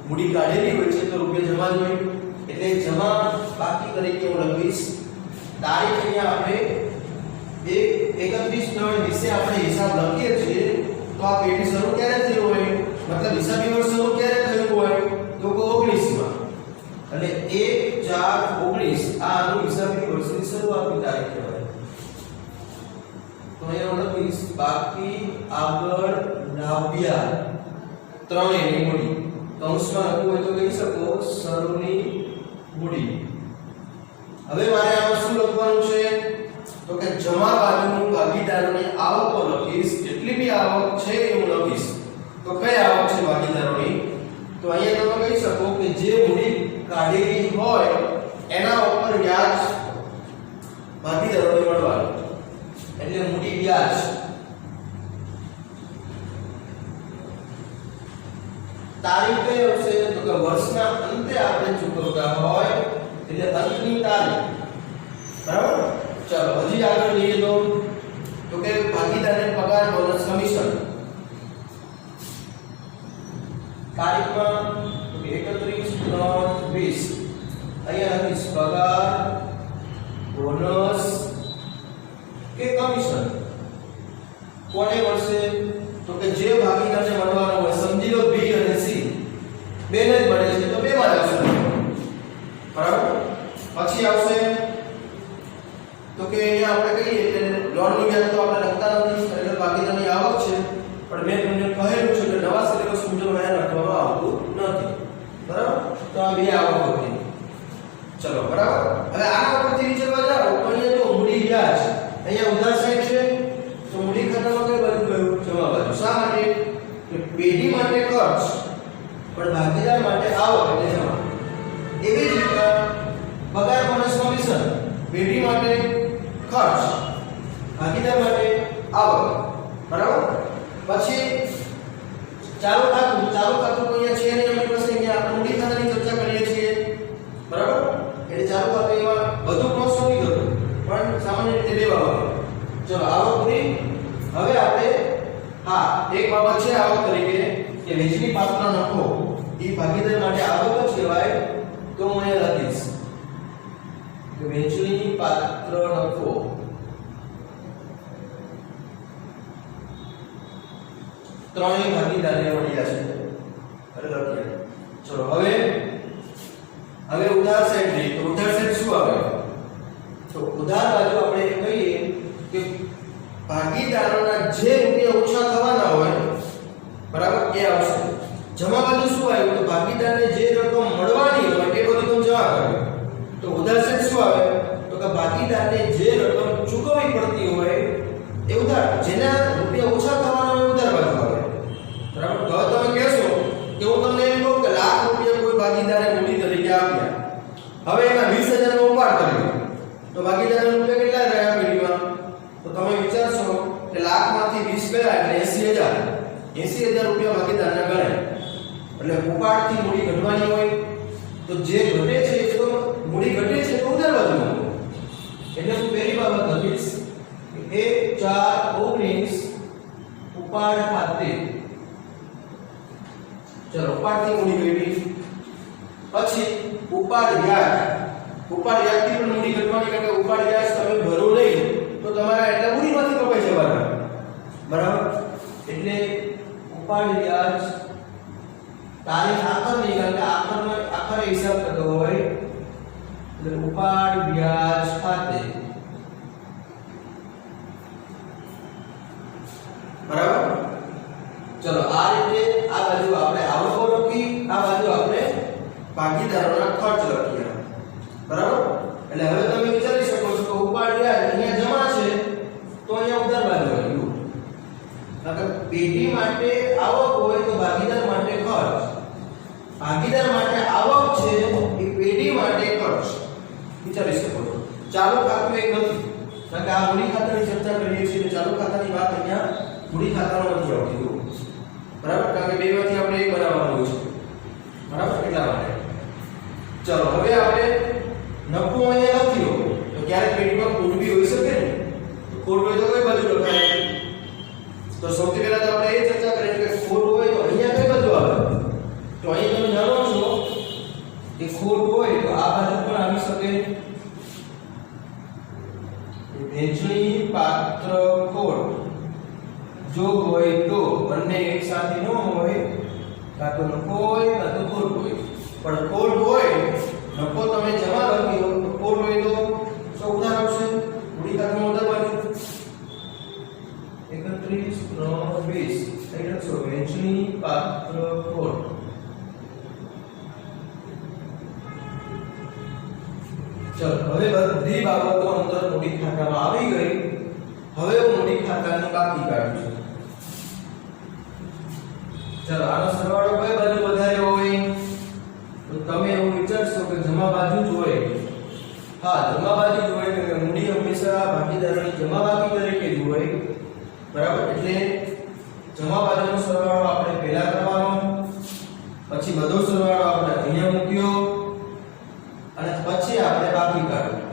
મૂડી કાઢેલી હોય છે તો રૂપિયા જમા જ હોય, એટલે જમા બાકી તરીકે હું લખીશ. તારીખ અહીંયા આપણે 31/9/20 આપણે હિસાબ લખીએ છીએ. તો આ પેઢી શરૂ ક્યારે થઈ હોય? મતલબ હિસાબી વર્ષ શરૂ ક્યારે થયું હોય? તો 19 માં. એટલે 1/4/19 આ આનું હિસાબી વર્ષની શરૂઆતની તારીખ કહેવાય. તો અહીંયા લખીશ બાકી આગળ લાવ્યા ત્રણેયની મૂડી. કૌંસમાં લખવું હોય તો કહી શકો શરૂની મૂડી. હવે મારે આમાં શું લખવાનું છે? તો કે જમા બાજુનું ભાગીદારોની આવકો લખીશ, જેટલી બી આવક છે એ હું લખીશ. તો કઈ આવક છે ભાગીદારોની? તો અહીંયા તમે કહી શકો કે જે મૂડી કાઢેલી હોય એના ઉપર વ્યાજ ભાગીદારોને મળવાનું, એટલે મૂડી વ્યાજ. તારીખ કઈ આવશે? તો કે વર્ષના અંતે આપણે ચૂકવતા હોય એટલે અંતની તારીખ. બરાબર, ચાલો હજી આગળ જઈએ તો કે ભાગીદારને પગાર, બોનસ, કમિશન તારીખમાં 31/3/20 આવશે? તો કે અહીંયા આપણે કહીએ કે લોનનું વ્યાજ તો આપણે લખતા નથી એટલે ભાગીદારની આવક છે, પણ મેં તમને કહેલું છે કે નવા સિલેબસ મુજબ અહીંયા લખવામાં આવતું નથી. બરાબર? તો આ બે આવક હતી. ચલો બરાબર. હવે આના ઉપરથી વિચારવા જાઓ તો અહીંયા જો મૂડી વ્યાજ અહીંયા ઉધાર સાઈડ છે, તો મૂડી ખાતામાં કઈ બાજુ ગયું? જમા બાજુ. શા માટે? કે પેઢી માટે ખર્ચ પણ ભાગીદાર માટે આવક એટલે જમા. એવી જ રીતે પગાર બોનસ કમિશન પેઢી માટે ખર્ચ ભાગીદાર માટે આવક. બરાબર? પછી ચાલુ ખાતું તો અહીંયા છે ને આપણી પાસે અહીંયા આપણે મૂડી ખાતાની ચર્ચા કરીએ છીએ. બરાબર? એટલે ચાલુ ખાતું એમાં બધું કોન્સ નથી થતું પણ સામાન્ય રીતે બે બાબત. ચલો આવક પૂરી. હવે આપણે એક બાબત છે આવક તરીકે કે વેચની પાત્ર નફો એ ભાગીદાર માટે આવક જ કહેવાય. તો હું અહીંયા લખીશ કે વેચની પાત્ર નફો ત્રણેય ભાગીદારને મળ્યા છે એટલે લખીએ. ચલો હવે ઉધાર સાઈડ જોઈએ તો ઉધાર સાઈડ શું આવે? તો ઉધાર બાજુ આપણે કહીએ કે ભાગીદારોના જે રૂપિયા ઓછા થવાના હોય બરાબર એ આવશે. જમા બાજુ શું આવ્યું? તો ભાગીદારને જે રકમ મળવાની હોય એ બધું તમે જમા કર્યું. તો ઉધાર સાઈડ શું આવે? તો કે ભાગીદારને જે રકમ ચૂકવવી પડતી હોય એ ઉધાર, જેના રૂપિયા ઓછા થવાના હોય ઉધાર બાજુ આવે. બરાબર? તો તમે કહેશો કે હું તમને એમ કહું કે લાખ રૂપિયા કોઈ ભાગીદારે મૂડી તરીકે આપ્યા, હવે એમાં 20000 નો ઉપાડ કર્યો તો ભાગીદારના રૂપિયા કેટલા રહ્યા પેઢીમાં? તો તમે વિચારશો કે લાખમાંથી 20 ગયા એટલે 80000 રૂપિયા ભાગીદારના ગણાય. એટલે ઉપાડથી મૂડી ઘટવાની હોય તો જે ઘટે છે એ તો મૂડી ઘટે છે તો ઉધાર બાજુ. એટલે હું પહેલી બાબત લખીશ કે 1/4/19 ઉપાડ ખાતે. ચલો ઉપાડથી મૂડી ઘટી. પછી ઉપાડ વ્યાજથી પણ મૂડી ઘટવાની, કારણ કે ઉપાડ વ્યાજ તમે ભરો નહીં તો તમારા એટલા મૂડીમાંથી કપાઈ જવાના. બરાબર? એટલે ઉપાડ વ્યાજ તારીખ આખરની, કારણ કે આખરે હિસાબ થતો હોય એટલે ઉપાડ વ્યાજ ખાતે. બરાબર? ચલો આ રીતે આ બાજુ આપણે આવકો લખી, આ બાજુ આપણે ભાગીદારોના ખર્ચ લખ્યા. બરાબર? એટલે હવે તમે વિચારી શકો છો કે ઉપાડ વ્યાજ અહીંયા જમા છે તો અહીંયા ઉધાર બાજુ આવ્યું. અગર પેઢી માટે આવક હોય તો ભાગીદાર માટે ખર્ચ, ભાગીદાર માટે આવક છે એ પેઢી માટે ખર્ચ. વિચારી શકો છો. ચાલુ ખાતું એક નથી, કારણ કે આ મૂડી ખાતાની ચર્ચા કરીએ છીએ. ચાલુ ખાતાની વાત અહીંયા મૂડી ખાતામાં નથી આવતી. બરાબર? કારણ કે બેમાંથી આપણે એક બનાવવાનું છે. બરાબર? એટલા માટે. ચલો હવે આપણે નફો અહીંયા લખ્યો તો ક્યારેક પેઢીમાં ખોટ બી હોઈ શકે ને. ખોટ હોય તો કઈ બાજુ લખાય? તો સૌથી પહેલા તો આપણે એ ચર્ચા કરીએ કે ખોટ હોય તો અહીંયા કઈ બાજુ આવે? તો અહીં તમે જાણો છો કે ખોટ હોય તો આ બાજુ પણ આવી શકે. વેચણી પાત્ર ખોટ જો હોય તો બંને એક સાથે ન હોય, કાં તો નફો હોય કાં તો ખોટ હોય. પણ ખોટ હોય, નફો તમે જમા લખ્યો તો ખોટ હોય તો શું ઉધાર આવશે? મૂડી ખાતામાં ઉધાર બાજુ 31/3/20 એટલે લખશો વેચણી પાત્ર ખોટ. ચલો હવે બધી બાબતો અંદર મૂડી ખાતામાં આવી ગઈ. હવે હું મૂડી ખાતાની બાકી કાઢું છું. ચલો આનો સરવાળો કઈ બાજુ વધારે હોય? તો તમે એવું વિચારશો કે જમા બાજુ જ હોય. હા, જમા બાજુ જ હોય, કે મૂડી હંમેશા ભાગીદારોની જમા બાકી તરીકે જ હોય. બરાબર? એટલે જમા બાજુનો સરવાળો આપણે પહેલા કરવાનો, પછી બધો સરવાળો આપણે અહીંયા મૂક્યો અને પછી આપણે બાકી કાઢ્યું.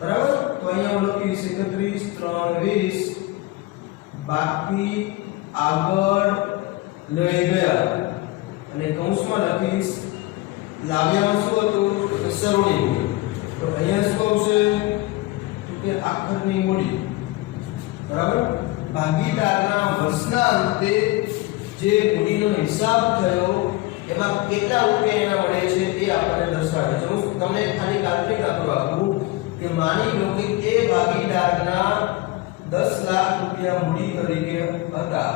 બરાબર? તો અહીંયા હું લખીશ 31/3/20 બાકી આગળ લઈ ગયા અને કૌંસમાં લખીશ લાવ્યામાં શું હતું? સરવણી મૂડી. તો અહીંયા શું આવશે? તો કે આખરની મૂડી. બરાબર? ભાગીદારના વર્ષના અંતે જે મૂડીનો હિસાબ થયો એમાં કેટલા રૂપિયા એના મળે છે એ રૂપિયા મૂડી તરીકે હતા.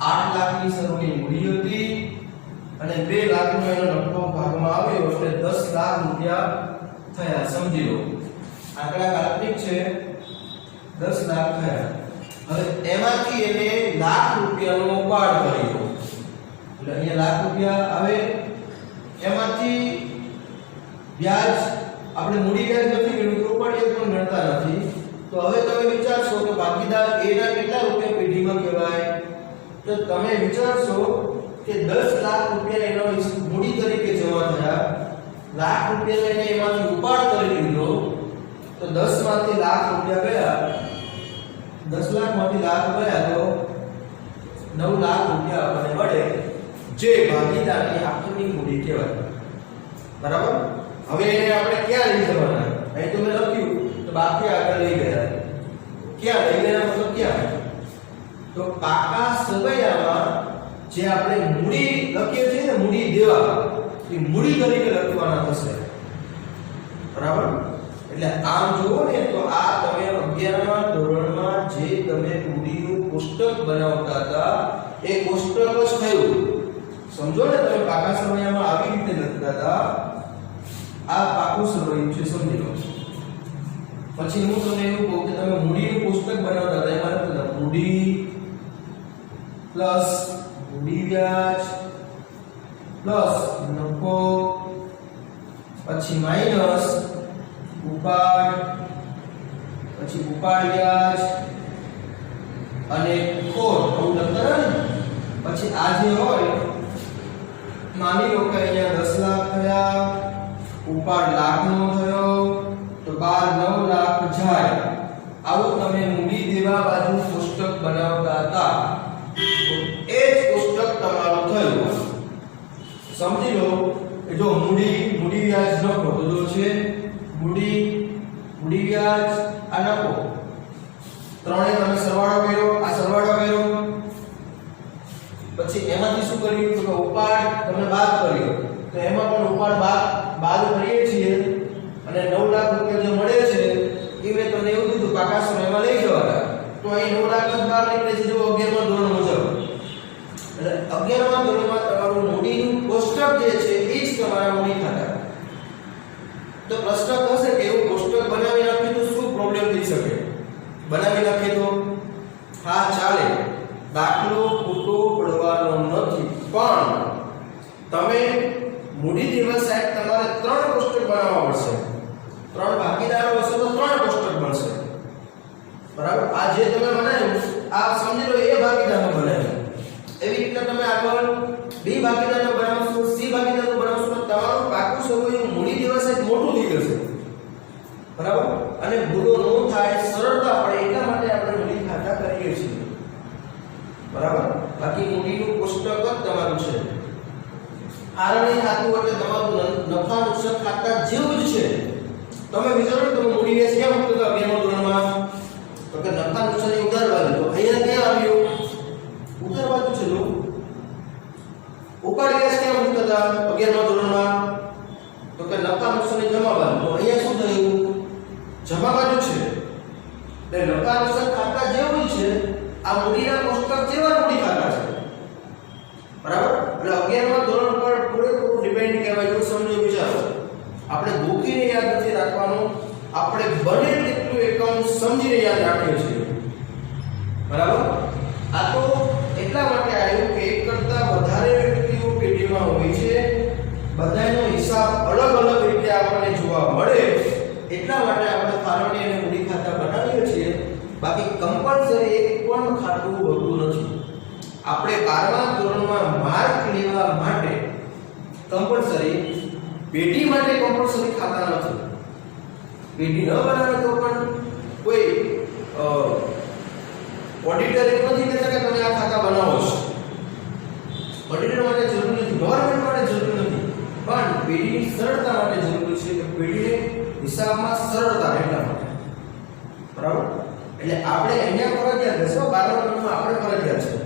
8 લાખની શરૂની મૂડી હતી અને 2 લાખનો એનો નફો ભાગમાં આવ્યો એટલે 10 લાખ રૂપિયા થયા. સમજી લો આંકડા કાલ્પનિક છે, 10 લાખ થયા. હવે એમાંથી એને લાખ રૂપિયાનો ઉપાડ કર્યો એટલે અહીંયા લાખ રૂપિયા આવે. એમાંથી વ્યાજ આપણે મૂડી વ્યાજ નથી ગણ્યું તો ઉપાડ પણ ગણતા નથી. તો હવે તમે વિચારશો કે ભાગીદાર A ના કેટલા રૂપિયા પેઢીમાં કહેવાય? તો તમે વિચારશો કે 10 લાખ રૂપિયા એનો મૂડી તરીકે જમા થયા, લાખ રૂપિયા એને એમાંથી ઉપાડ કરી લીધો તો 10 માંથી લાખ રૂપિયા ગયા, 10 લાખ માંથી લાખ ગયા તો 9 લાખ રૂપિયા આપણને મળે, જે ભાગીદારની આખરી મૂડી કહેવાય. બરાબર? હવે એને આપણે ક્યાં લઈ જવાના? અહીં તો મેં લખ્યું તો બાકી આગળ લઈ ગયા. ક્યાં લઈ ગયા મતલબ ક્યાં? તો પાકા સગયામાં જે આપણે મૂડી લખીએ છીએ ને, મૂડી દેવા, એ મૂડી તરીકે લખવાના થશે. બરાબર? એટલે આમ જુઓ ને તો આ તમે 11મા ધોરણમાં જે તમે મૂડીનું કોષ્ટક બનાવતા હતા એ કોષ્ટક જ થયું. સમજો ને, તમે પાકા સગયામાં આવી રીતે લખતા હતા, આ પાકું સગયું છે, સમજી લો. પછી હું તમને એવું કહું કે તમે મૂડીનું કોષ્ટક બનાવતા હતા, એમાં લખતા મૂડી પ્લસ મૂડી વ્યાજ પ્લસ નફો પછી માઈનસ ઉપાડ પછી ઉપાડ વ્યાજ અને ખોટ, આવું લખતા ને. પછી આ જે હોય, માની લો કે અહીંયા 10 લાખ થયા, ઉપાડ લાખનો થયો તો 9 લાખ જાય. આવું તમે મૂડી દેવા બાજુ કોષ્ટક બનાવતા હતા તો એ જ કોષ્ટક તમારું થયું. સમજી લો કે જો મૂડી વ્યાજ નફો તો જો છે મૂડી વ્યાજ આ નફો, ત્રણેય તમે સરવાળો કર્યો, આ સરવાળો કર્યો. પછી એમાંથી શું કર્યું તો ઉપાડ તમે બાદ કર્યો, તો એમાં પણ ઉપાડ બાદ કરીએ છીએ અને 9 લાખ રૂપિયા જે મળે છે એ મેં તમને એવું કીધું પાકા સમયમાં લઈ જવાના. તો અહીં 9 લાખ જ બહાર નીકળે છે જો 11મા ધોરણ મુજબ. એટલે 11મા ધોરણમાં તમારું મૂડીનું કોષ્ટક જે છે એ જ તમારા મૂડી ખાતા. તો પ્રશ્ન થશે કે એવું કોષ્ટક બનાવી નાખ્યું તો શું પ્રોબ્લેમ થઈ શકે? બનાવી નાખીએ તો હા ચાલે, દાખલો ખોટો પડવાનો નથી, પણ તમે મૂડી દિવસ સાહેબ તમારે 3 કોષ્ટક બનાવવા પડશે. 3 ભાગીદારો હશે તો 3 કોષ્ટક બનશે. બરાબર? આ જે તમે બનાવ્યું આ સમજી લો એ ભાગીદારનો બનાવ્યું. એવી રીતે તમે આગળ બી ભાગીદારનો બનાવશો, સી ભાગીદારનો બનાવશો તો તમારું પાકું સગયું મૂડી દિવસ એક મોટું થઈ જશે. બરાબર? અને ભૂલો ન થાય, સરળતા પડે એટલા માટે આપણે મૂડી ખાતા કરીએ છીએ. બરાબર? બાકી મૂડીનું કોષ્ટક જ તમારું છે. આરણી ખાતું એટલે તમારું નફા નુકસાન ખાતા જેવું જ છે. તમે વિચારો તમે મૂડી વ્યાજ કેમ મૂકતા 11મા ધોરણમાં? તો કે નફા નુકસાનની ઉધાર બાજુ. તો અહીંયા ક્યાં આવ્યું? ઉધાર બાજુ છે. લો ઉપાડ વ્યાજ કેમ મૂકતા 11મા ધોરણમાં? તો કે નફા નુકસાનની જમા બાજુ. તો અહીંયા શું થયું? જમા બાજુ છે. એટલે નફા નુકસાન ખાતા જેવું છે, આ મૂડીના કોષ્ટક જેવા મૂડી ખાતા છે. બરાબર? એટલે 11મા ધોરણ પર પૂરેપૂરું ડિપેન્ડ કહેવાય. જો સમજો વિચારો, આપણે ગોખીને યાદ નથી રાખવાનું, આપણે બને તેટલું એકાઉન્ટ સમજીને યાદ રાખીએ છીએ. બરાબર? આ તો એટલા માટે આવ્યું કે એક કરતા વધારે વ્યક્તિઓ પેઢીમાં હોય છે, બધાનો હિસાબ અલગ અલગ રીતે આપણને જોવા મળે, એટલા માટે આપણે ફાળવણી અને મૂડી ખાતા બનાવીએ છીએ. બાકી કમ્પલસરી એક પણ ખાતું હોતું નથી. આપણે 12મા ધોરણમાં માર્ક લેવા માટે કમ્પલસરી પેઢી માટે કમ્પલસરી ખાતા નથી. પેઢી ન બનાવે તો પણ કોઈ ઓડિટર એક નથી કહેતા કે તમે આ ખાતા બનાવો છો. ઓડિટર માટે જરૂર નથી, ગવર્નમેન્ટ માટે જરૂર નથી, પણ પેઢીની સરળતા માટે જરૂરી છે કે પેઢીને હિસાબમાં સરળતા એટલા માટે. બરાબર? એટલે આપણે અહીંયા ફરજિયાત છે. 12મા ધોરણમાં આપણે ફરજિયાત છે.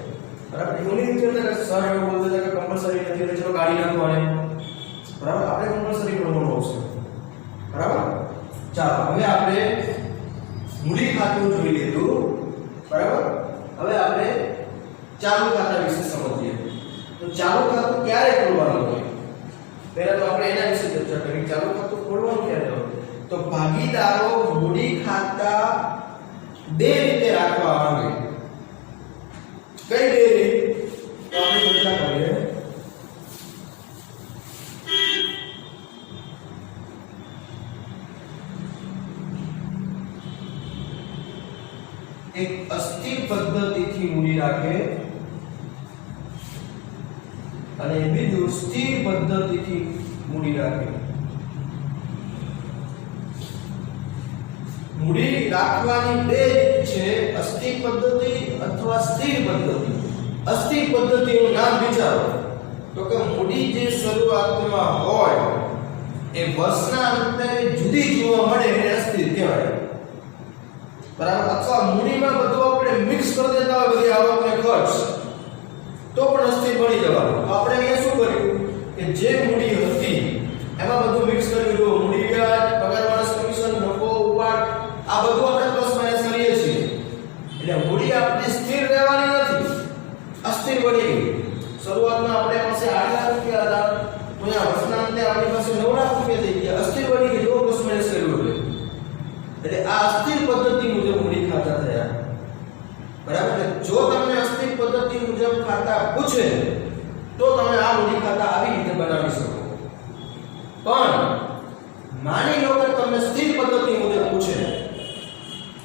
બરાબર? એવું નહીં વિચારતા કે સર એવું બોલતા હતા કે કમ્પલસરી નથી એટલે ચલો ગાડી નાખવાને. બરાબર? આપણે કમ્પલસરી કરવાનું આવશે. બરાબર? ચાલો હવે આપણે મૂડી ખાતું જોઈ લીધું. બરાબર. હવે આપણે ચાલુ ખાતા વિશે સમજીએ. તો ચાલુ ખાતું ક્યારે ખોલવાનું હોય? પહેલા તો આપણે એના વિશે ચર્ચા કરી. ચાલુ ખાતું ખોલવાનું ક્યારે હોય? તો ભાગીદારો મૂડી ખાતા બે રીતે રાખવા માંગે. કઈ બે રીત? તો આપણે ચર્ચા કરીએ. એક અસ્થિર પદ્ધતિથી મૂડી રાખે અને બીજું સ્થિર પદ્ધતિથી મૂડી રાખે. મૂડી રાખવાની બે રીત છે, અસ્થિર પદ્ધતિ અથવા સ્થિર પદ્ધતિ. અસ્થિર પદ્ધતિનું નામ વિચારો તો કે મૂડી જે શરૂઆતમાં હોય એ વર્ષના અંતે જુદી જોવા મળે એને અસ્થિર કહેવાય. બરાબર. અથવા મૂડીમાં બધું આપણે મિક્સ કરી દેતા હોય, બધી આવક ને ખર્ચ, તો પણ અસ્થિર બની જવાનું. તો આપણે અહીંયા શું કર્યું કે જે મૂડી હતી એમાં બધું મિક્સ કરી દીધું. મૂડી વ્યાજ, પગાર બોનસ કમિશન, નફો ઉપાડ, આ બધું આપણે પ્લસ માઈનસ કરીએ છીએ. એટલે મૂડી આપણી સ્થિર રહેવાની નથી, અસ્થિર બની ગઈ. શરૂઆતમાં આપણે પાસે 8 લાખ રૂપિયા હતા, તો અહીંયા વર્ષના અંતે આપણી પાસે 9 લાખ રૂપિયા થઈ ગયા, અસ્થિર બની ગઈ. જો પ્લસ માઈનસ કર્યું એટલે આ અસ્થિર પદ્ધતિ મુજબ મૂડી ખાતા થયા. બરાબર. જો તમને અસ્થિર પદ્ધતિ મુજબ ખાતા પૂછે તો તમે આ મૂડી ખાતા આવી રીતે બનાવી શકો. પણ માની લો કે તમને સ્થિર પદ્ધતિ મુજબ પૂછે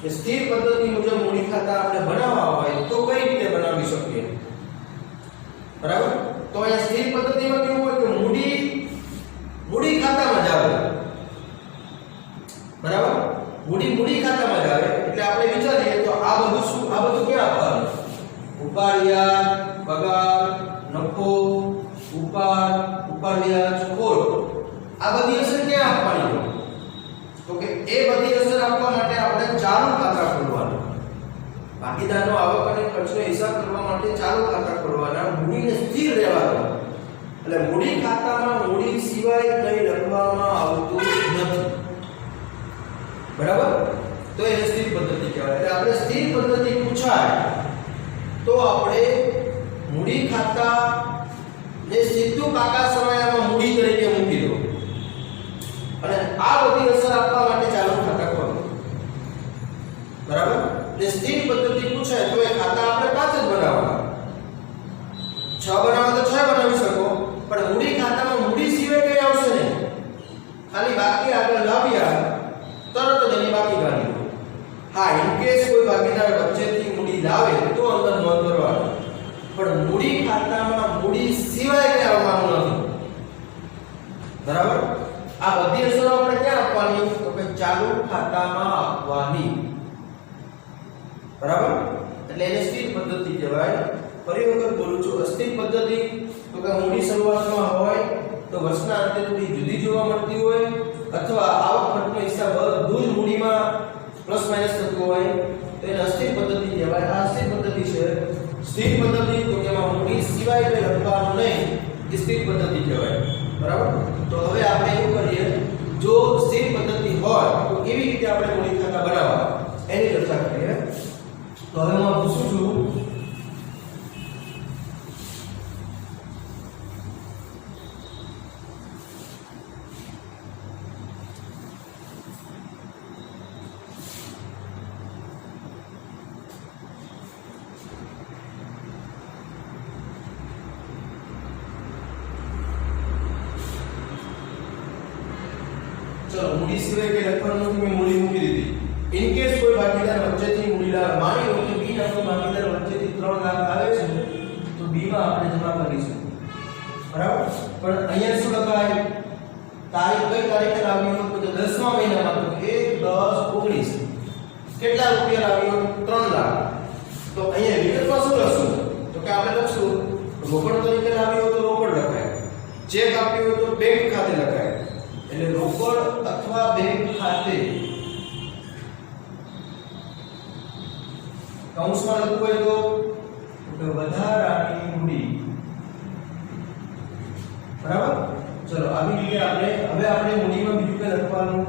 કે સ્થિર પદ્ધતિ મુજબ મૂડી ખાતા આપણે બનાવવા હોય તો કઈ રીતે બનાવી શકીએ? બરાબર. તો અહીંયા સ્થિર પદ્ધતિમાં કેવું હોય કે મૂડી ખાતામાં જ આવે. બરાબર. મૂડી ખાતામાં જ આવે. એટલે આપણે વિચારીએ તો આ બધું શું? આ બધું ક્યાં આપવાનું? ઉપાડ વ્યાજ, પગાર, નફો, ઉપાડ વ્યાજ, ખોટ, આ બધી અસર ક્યાં આપવાની? તો કે એ બધી અસર આપવા માટે આપણે ચાલુ ખાતા ખોલવાના. ભાગીદારનો આવક અને ખર્ચનો હિસાબ કરવા માટે ચાલુ ખાતા ખોલવાના. મૂડીને સ્થિર રહેવાનું. એટલે મૂડી ખાતામાં મૂડી સિવાય કંઈ લખવામાં આવતું નથી. બરાબર. તો એ સ્થિર પદ્ધતિ કહેવાય. એટલે આપણે સ્થિર પદ્ધતિ પૂછાય તો આપણે મૂડી ખાતા ને સીધું કાકા સમયમાં મૂડી તરીકે મૂકી દો અને આ બધી અસર આપવા માટે ચાલુ ખાતા ખોલો. બરાબર. ને સ્થિર પદ્ધતિ પૂછાય તો એ ખાતા આપણે 5 જ બનાવવાના. 6 બનાવો તો 6 બનાવી શકો, પણ મૂડી ખાતામાં મૂડી સિવાય કઈ આવશે નહીં. ખાલી બાકી આગળ લાવ્યા તરત જ એની બાકી કાઢી દો. હા, ઇન કેસ કોઈ ભાગીદાર વચ્ચેથી મૂડી લાવે તો અંદર નોંધ કરવાની, પણ મૂડી ખાતામાં મૂડી સિવાય કઈ આવવાનું નથી. બરાબર. આ બધી અસરો આપણે ક્યાં આપવાની? તો કે ચાલુ ખાતામાં આપવાની. બરાબર. એટલે એને સ્થિર પદ્ધતિ કહેવાય. ફરી વખત બોલું છું, અસ્થિર પદ્ધતિ તો કે મૂડી શરૂઆતમાં હોય તો વર્ષના અંતે સુધી જુદી જોવા મળતી હોય, અથવા આવક ખર્ચનો હિસાબ બધું જ મૂડીમાં પ્લસ માઈનસ થતું હોય તો એને અસ્થિર પદ્ધતિ કહેવાય. આ અસ્થિર પદ્ધતિ છે. સ્થિર પદ્ધતિ તો કે એમાં મૂડી સિવાય કંઈ લખવાનું નહીં, એ સ્થિર પદ્ધતિ કહેવાય. બરાબર. તો હવે આપણે એવું કરીએ, જો સ્થિર પદ્ધતિ હોય તો કેવી રીતે આપણે મૂડી ખાતા બનાવવા એની ચર્ચા કરીએ. તો હવે હું પૂછું છું, ચલો મૂડી સિવાય કે લખવાનું નથી, મેં મૂડી મૂકી દીધી. ઇન કેસ કોઈ ભાગીદાર વચ્ચેથી મૂડી લાવે, માની લો કે બી નામનો ભાગીદાર વચ્ચેથી 3 લાખ આવે છે તો બી માં આપણે જમા કરીશું. બરાબર. પણ અહીંયા શું લખાય? તારીખ કઈ તારીખે લાવ્યો? તો 10મા મહિનામાં. તો 1/10/19 કેટલા રૂપિયા લાવ્યો? 3 લાખ. તો અહીંયા વિગતમાં શું લખશું? તો કે આપણે લખશું રોકડ તરીકે લાવ્યો તો રોકડ લખાય, ચેક આપ્યો તો બેંક ખાતે લખાય. એટલે રોકડ અથવા બેંક ખાતે કૌંસમાં લખવું હોય તો વધારાની મૂડી. બરાબર. ચલો આવી રીતે આપણે મૂડીમાં બીજું કંઈ લખવાનું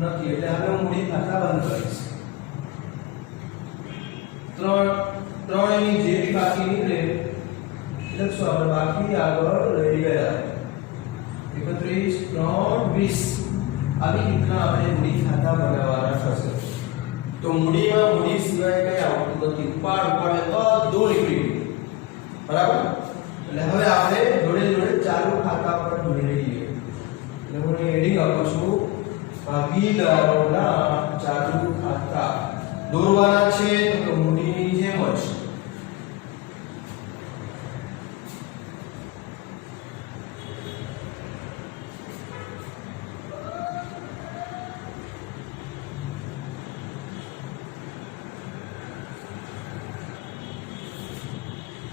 નથી. એટલે હવે હું મૂડી ખાતા બંધ કરીશ. તો ત્રણેયની જે બી બાકી નીકળે લખશું આપણે બાકી આગળ રહી ગયા 31 3 20 આવી રીતના આપણે મૂડી ખાતા બનાવવાના થશે તો મૂડીમાં મૂડી સિવાય કઈ આવતું નથી ઉપાડ બધું નીકળી ગયું બરાબર એટલે હવે આપણે જોડે જોડે ચાલુ ખાતા પર જોડી લઈએ એટલે હું હેડિંગ આપું છું ભાગીદારોના ચાલુ ખાતા દોરવાના છે તો મૂડીની જેમ જ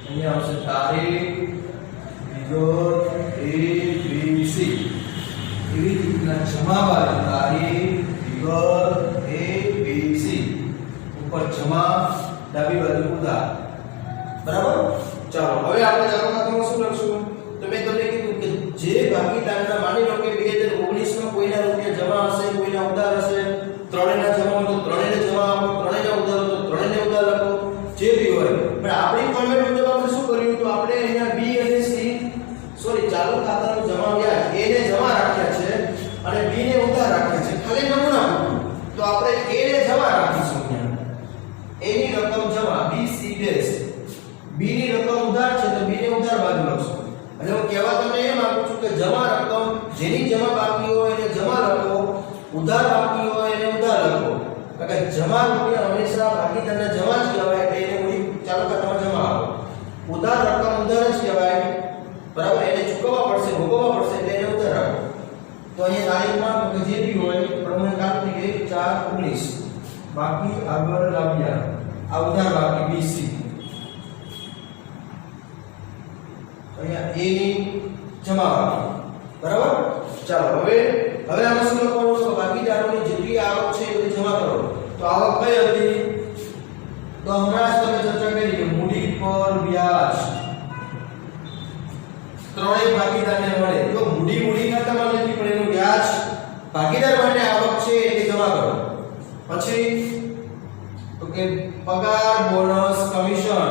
અહીંયા આવશે તારીખ વિગત ABC એવી રીતના જમા બાજુ તારીખ વિગત ABC ઉપર જમા ડાબી બાજુ ઉધાર બરાબર ચાલો હવે આપણે ચાલુ ખાતામાં શું લખશું તો મેં તમને કીધું કે જે ભાગીદારના માની લો કે 2019 માં કોઈના રૂપિયા જમા હશે કોઈના ઉધાર હશે ત્રણેયના જમા હોય તો ત્રણેયને જમા આપો ત્રણેયના ઉધાર હોય તો ત્રણેયને ઉધાર લખો જે બી હોય પણ આપણી ફોર્મેટ મુજબ આપણે શું કર્યું તો આપણે અહીંયા B અને C ચાલુ ખાતાનું જમા વ્યાજ A ને જમા રાખ્યા છે અને B ને ઉધાર રાખ્યા છે ખાલી નમૂના તો આપણે A ને જમા રાખીશું અહીંયા A ની રકમ જમા BC ડેશ B ની રકમ ઉધાર છે તો B ને ઉધાર બાજુ લખશું અને હું કહેવા તમને એ માંગુ છું કે જમા રકમ જેની જમા બાકી હોય એને જમા લખો ઉધાર બાકી હોય એને ઉધાર લખો કારણ કે જમા રૂપિયા હંમેશા બાકીદારને જમા જ કહેવાય એટલે એને મૂડી ચાલુ ખાતામાં જમા આપો ઉધાર રકમ ઉધાર જ કહેવાય બરાબર એને ચૂકવવા પડશે ભોગવવા પડશે એટલે એને ઉધાર આપો તો અહીંયા તારીખમાં કે જે બી હોય પ્રમાણે કાઢી કે 4/19 બાકી આગળ લાવ્યા આ ઉધાર બાકી BC અહીંયા A ની જમા બાકી બરાબર ચાલો હવે આમાં શું લખવાનું છે ભાગીદારોની જેટલી આવક છે એ બધી જમા કરો તો આવક કઈ હતી તો હમણાં જ તમે ચર્ચા કરી કે મૂડી પર વ્યાજ ત્રણેય ભાગીદારને મળે તો મૂડી ખાતામાં નથી પણ એનું વ્યાજ ભાગીદાર માટે આવક છે એ જમા કરો પછી તો કે પગાર બોનસ કમિશન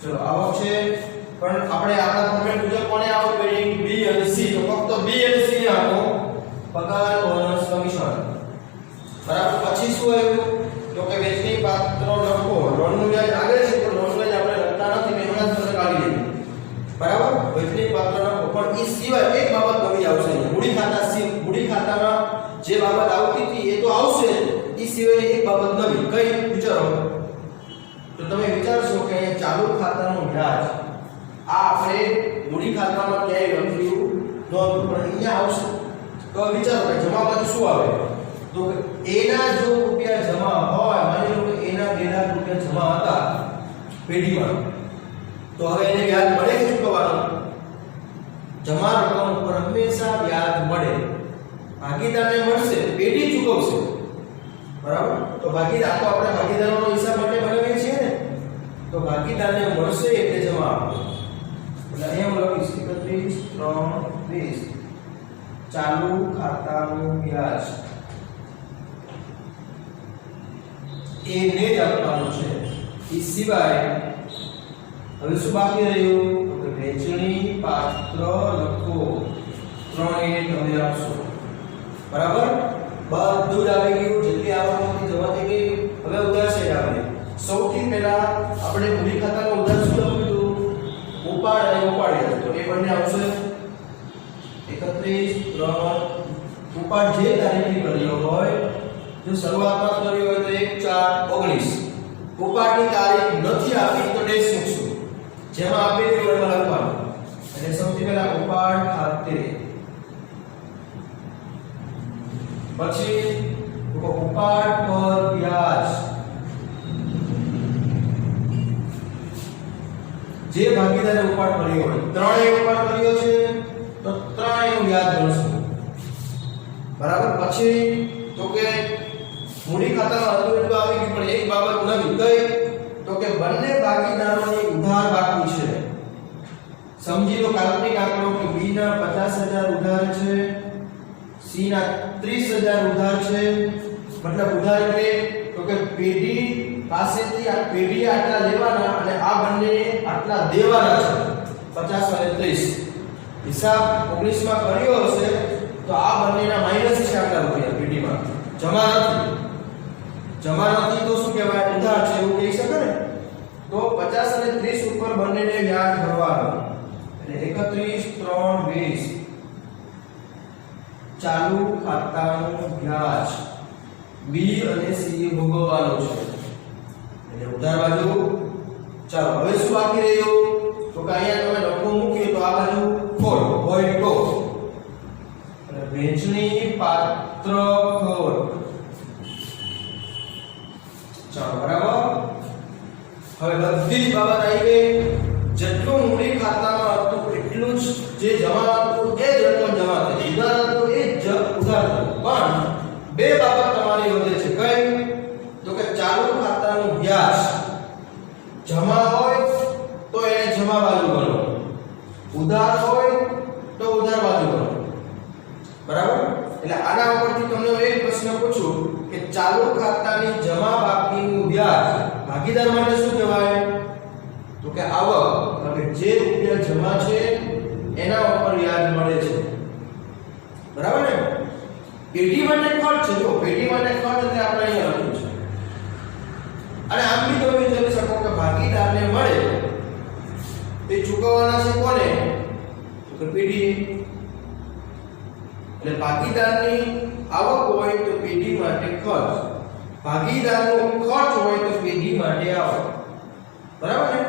ચલો આવક છે પણ આપણે આપણા ફોર્મેટ મુજબ કોને આવક કરી B અને C તો ફક્ત B અને C ને આપો પગાર બોનસ કમિશન બરાબર પછી શું આવ્યું તો કે વેચની પાત્ર લખો લોનનું વ્યાજ આગળ છે પણ લોનનું વ્યાજ આપણે લખતા નથી મેં હમણાં જ તમને કાઢી લીધું બરાબર વેચની પાત્ર લખો પણ એ સિવાય એક બાબત નવી આવશે મૂડી ખાતામાં જે બાબત આવતી હતી એ તો આવશે એ સિવાય એક બાબત નવી કઈ વિચારો તો તમે વિચારશો કે અહીંયા ચાલુ ખાતાનું વ્યાજ આ આપણે મૂડી ખાતામાં ક્યાંય લખ્યું નહોતું પણ અહીંયા આવશે તો વિચારો કે જમા બાજુ શું આવે તો એના જો રૂપિયા જમા હોય માની લો કે એના 2 લાખ રૂપિયા જમા હતા પેઢીમાં તો હવે એને વ્યાજ મળે કે ચૂકવવાનું જમા રકમ ઉપર હંમેશા વ્યાજ મળે ભાગીદારને મળશે પેઢી ચૂકવશે બરાબર તો ભાગીદાર તો આપણે ભાગીદારોનો હિસાબ માટે બનાવીએ છીએ ને તો ભાગીદારને મળશે એટલે જમા આપો એટલે અહીંયા હું લખીશ 31 3 20 ચાલુ ખાતાનું વ્યાજ એને જ આપવાનું છે એ સિવાય હવે શું બાકી રહ્યું તો કે વેચણી પાત્ર લખો ત્રણેય તમે આપશો બરાબર બધું જ આવી ગયું જેટલી આવકમાંથી જમા થઈ ગઈ હવે ઉધાર છે આપણે સૌથી પહેલા આપણે મૂડી ખાતામાં ઉધાર શું લખ્યું હતું ઉપાડ અને ઉપાડ્યા તો એ બંને આવશે 31 3 ઉપાડ જે તારીખથી કર્યો હોય જો શરૂઆતમાં કર્યો હોય તો 1/4/19 ઉપાડની તારીખ નથી આપી તો ડેશ મૂકશું જેમાં આપેલી હોય એમાં લખવાનું એટલે સૌથી પહેલા ઉપાડ ખાતે પછી ઉપાડ પર વ્યાજ જે ભાગીદારે ઉપાડ કર્યો હોય ત્રણેય ઉપાડ કર્યો છે તો ત્રણેયનું વ્યાજ ગણશું બરાબર પછી તો કે મૂડી ખાતામાં હતું એટલું આવી ગયું પણ એક બાબત નવી કઈ તો કે બંને ભાગીદારોની ઉધાર બાકી છે સમજી લો કાલ્પનિક આંકડો કે B ના 50,000 ઉધાર છે C સી ના 30,000 ઉધાર છે, મતલબ ઉધાર એટલે તો કે પેઢી પાસેથી આ પેઢીએ આટલા લેવાના અને આ બંને આટલા દેવાના છે 50 અને 30. હિસાબ 19 માં કર્યો હશે તો આ બંનેના માઈનસ છે આટલા રૂપિયા પેઢીમાં જમા નથી તો શું કહેવાય ઉધાર છે એવું કહી શકે ને. તો 50 અને 30 ઉપર બંનેને વ્યાજ ભરવાનું એટલે 31 3 20 ચાલુ ખાતાનું વ્યાજ બી અને સી ભોગવવાનું છે એટલે ઉધાર બાજુ. ચાલો હવે શું બાકી રહ્યું તો કે અહીંયા તમે લખો મૂક્યો તો આ બાજુ ખોટ હોય તો અને વહેંચણી પાત્ર ખોટ. ચાલો બરાબર. હવે બધી જ બાબત આવી ગઈ. જેટલું મૂડી ખાતામાં હતું એટલું જ જે જમા હતું એ જ રકમ જમા થઈ, ઉધાર હતું એ જ ઉધાર થયું. પણ બે બાબત તમારી વધે છે. કઈ તો કે ચાલુ ખાતાનું વ્યાજ જમા હોય તો એને જમા બાજુ ગણો, ઉધાર હોય તો ઉધાર બાજુ ગણો. બરાબર. એટલે આના ઉપરથી તમને એક પ્રશ્ન પૂછું કે ચાલુ ખાતાની જમા બાકીનું વ્યાજ ભાગીદાર માટે શું કહેવાય તો કે આવક. એટલે જે રૂપિયા જમા છે એના ઉપર વ્યાજ મળે છે. બરાબર ને. પેઢી માટે ખર્ચ છે. જો પેઢી માટે ખર્ચ એટલે આપણે અહીંયા લખ્યું છે. અને આમ બી તમે વિચારી શકો કે ભાગીદારને મળે તે ચૂકવવાના છે કોને તો કે પેઢી. એટલે ભાગીદારની આવક હોય તો પેઢી માટે ખર્ચ, ભાગીદારનો ખર્ચ હોય તો પેઢી માટે આવક. બરાબર ને.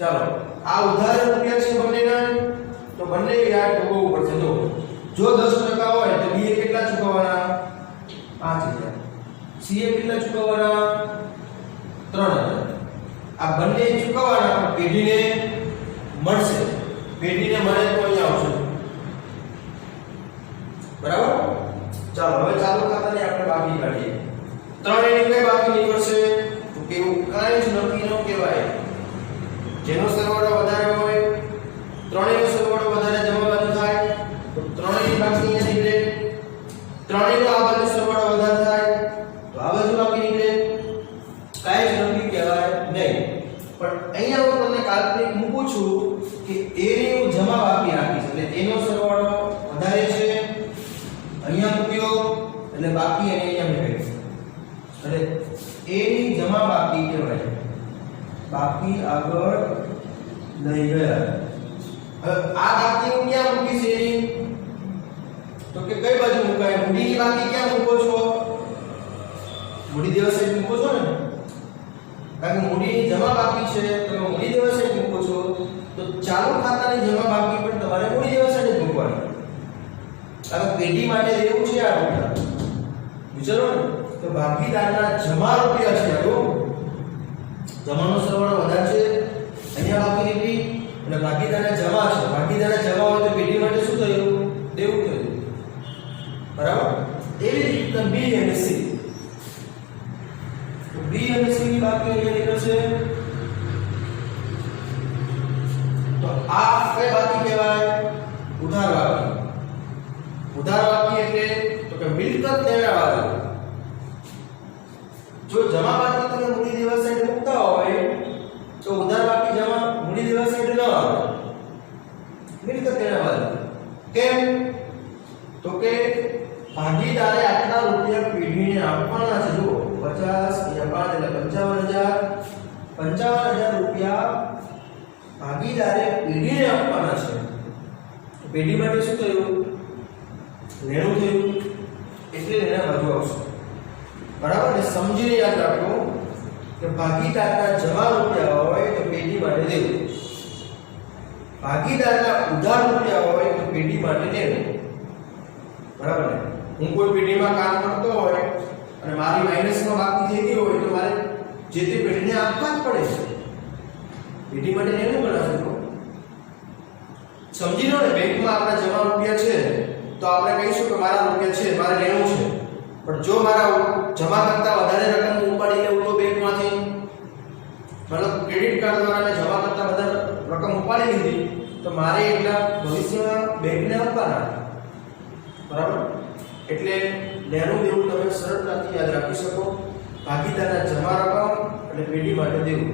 ચાલો આ ઉધાર રૂપિયા છે બંનેના તો બંને વ્યાજ ભોગવવું પડશે. જો 10% હોય તો બી એ કેટલા ચૂકવવાના 5000, સી એ કેટલા ચૂકવવાના 3000. આ બંને ચૂકવવાના પણ પેઢીને મળશે. પેઢીને મળે તો અહીંયા આવશે. બરાબર. ચાલો હવે ચાલુ ખાતાની આપણે બાકી કાઢીએ. ત્રણેયની કઈ બાકી નીકળશે તો કેવું કાંઈ જ નક્કી ન કહેવાય. જેનો સરવાળો વધારે હોય ત્રણેયનો સરવાળો વધારે જમા બાજુ થાય તો ત્રણેયની બાકી અહીંયા નીકળે. ત્રણેયનો આ બાજુ સરવાળો વધારે થાય તો આ બાજુ બાકી નીકળે. કાંઈ જ નક્કી કહેવાય નહીં. પણ અહીંયા હું તમને કાલ્પનિક મૂકું છું કે એની હું જમા બાકી રાખીશ એટલે એનો સરવાળો વધારે છે અહીંયા મૂક્યો એટલે બાકી એને અહીંયા મૂક્યો એટલે એની જમા બાકી કહેવાય. બાકી આગળ લઈ ગયા. હવે આ બાકી હું ક્યાં મૂકીશ એની તો કે કઈ બાજુ મુકાય? મૂડીની બાકી ક્યાં મૂકો છો? મૂડી દિવસે મૂકો છો ને. કારણ કે મૂડીની જમા બાકી છે તમે મૂડી દિવસે મૂકો છો તો ચાલુ ખાતાની જમા બાકી પણ તમારે મૂડી દિવસે જ મૂકવાની. હવે પેઢી માટે દેવું છે આ રૂપિયા વિચારો ને તો ભાગીદારના જમા રૂપિયા છે. આ જમાનો સરવાળો વધારે છે અહીંયા બાકી નીકળી એટલે ભાગીદારના જમા છે. ભાગીદારના જમા હોય તો પેઢી માટે શું થયું દેવું થયું. બરાબર. એવી જ રીતે બી અને સી તો બી અને સી ની બાકી અહીંયા નીકળશે તો આ કઈ બાકી કહેવાય ઉધાર બાકી. ઉધાર બાકી એટલે તો કે મિલકત દેવાવાળા. જો જમા બાકી તમે મૂડી દિવસ સાઈડ મૂકતા હોય તો ઉધાર બાકી જમા મૂડી દિવસ સાઈડ ન આવે. મિલકત દેવાવાળા કેમ તો કે ભાગીદારે આટલા રૂપિયા પેઢીને આપવાના છે. જો 50 અહીંયા 5 એટલે 55000 રૂપિયા ભાગીદારે પેઢીને આપવાના છે. પેઢી માટે શું થયું લેણું થયું એટલે લેણા બાજુ આવશે. બરાબર ને. સમજીને યાદ રાખો કે ભાગીદારના જમા રૂપિયા હોય તો પેઢી માટે દેવું, ભાગીદારના ઉધાર રૂપિયા હોય તો પેઢી માટે લેવું. બરાબર ને. હું કોઈ પેઢીમાં કામ કરતો હોય અને મારી માઈનસમાં બાકી થઈ ગઈ હોય તો મારે જે તે પેઢીને આપવા જ પડે છે. પેઢી માટે લેવું ગણાશે. સમજી લો ને. બેંકમાં આપણા જમા રૂપિયા છે તો આપણે કહીશું કે મારા રૂપિયા છે મારે લેવું છે. પણ જો મારા જમા કરતા વધારે રકમ ઉપાડી લેવું તો બેંકમાંથી મતલબ ક્રેડિટ કાર્ડ દ્વારા જમા કરતા વધારે રકમ ઉપાડી લીધી તો મારે એટલા ભવિષ્યમાં બેંકને આપવાના. બરાબર. એટલે લેણું દેવું તમે સરળતાથી યાદ રાખી શકો. ભાગીદારના જમા રકમ એટલે પેઢી માટે દેવું,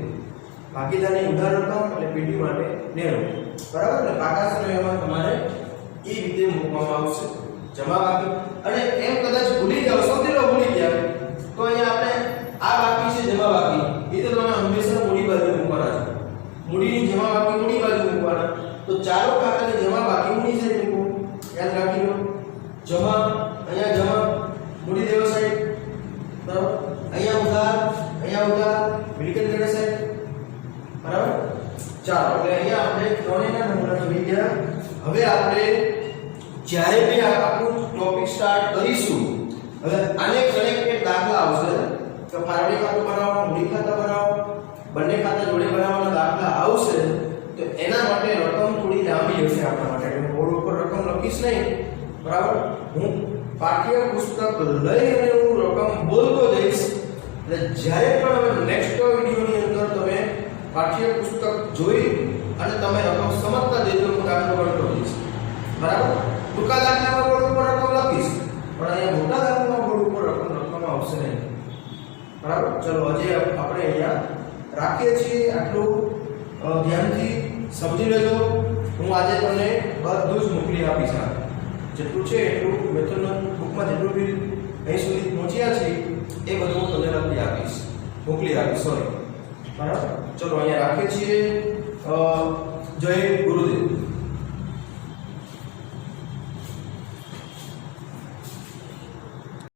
ભાગીદારની ઉધાર રકમ એટલે પેઢી માટે લેણું. બરાબર ને? પાકા સમયમાં તમારે એ રીતે મૂકવામાં આવશે જમા બાકી. અને એમ કદાચ ભૂલી જાવ, સમજી લો ભૂલી ગયા, તો અહીંયા આપણે આ બાકી છે જમા બાકી, એ તો તમે હંમેશા મૂડી બાજુ મૂકવાના છે. મૂડીની જમા બાકી મૂડી બાજુ મૂકવાના. તો ચાલો ખાતાની જમા બાકી મૂડી સાઈડ મૂકો, યાદ રાખી લો. જમા અહીંયા જમા મૂડી દેવા સાઈડ, બરાબર. અહીંયા ઉધાર મિલકત દેવા સાઈડ, બરાબર. ચાલો એટલે અહીંયા આપણે ત્રણેયના નમૂના જોઈ ગયા. હવે આપણે જ્યારે બી આ આપણું ટોપિક સ્ટાર્ટ કરીશું, હવે આને કનેક્ટેડ દાખલા આવશે કે ફાળવણી ખાતું બનાવો, મૂડી ખાતા બનાવો, બંને ખાતા જોડે બનાવવાના દાખલા આવશે. તો એના માટે રકમ થોડી લાંબી હશે આપણા માટે, એટલે બોર્ડ ઉપર રકમ લખીશ નહીં, બરાબર. હું પાઠ્ય પુસ્તક લઈ અને હું રકમ બોલતો જઈશ. એટલે જ્યારે પણ હવે નેક્સ્ટ વિડિયોની અંદર તમે પાઠ્ય પુસ્તક જોઈ અને તમે રકમ સમજતા જજો, હું દાખલો ગણતો જઈશ, બરાબર. ટૂંકા દાખલામાં બોર્ડ ઉપર રકમ લખીશ, પણ અહીંયા મોટા દાખલામાં બોર્ડ ઉપર રકમ લખવામાં આવશે નહીં, બરાબર. ચલો હજી આપણે અહીંયા રાખીએ છીએ. આટલું ધ્યાનથી સમજી લેજો. હું આજે તમને બધું જ મોકલી આપીશ. જેટલું છે એટલું મેથડ બુકમાં જેટલું બી અહીં સુધી પહોંચ્યા છે એ બધું હું તમને લખી આપીશ, મોકલી આપીશ, સોરી, બરાબર. ચલો અહીંયા રાખીએ છીએ. જય ગુરુદેવ.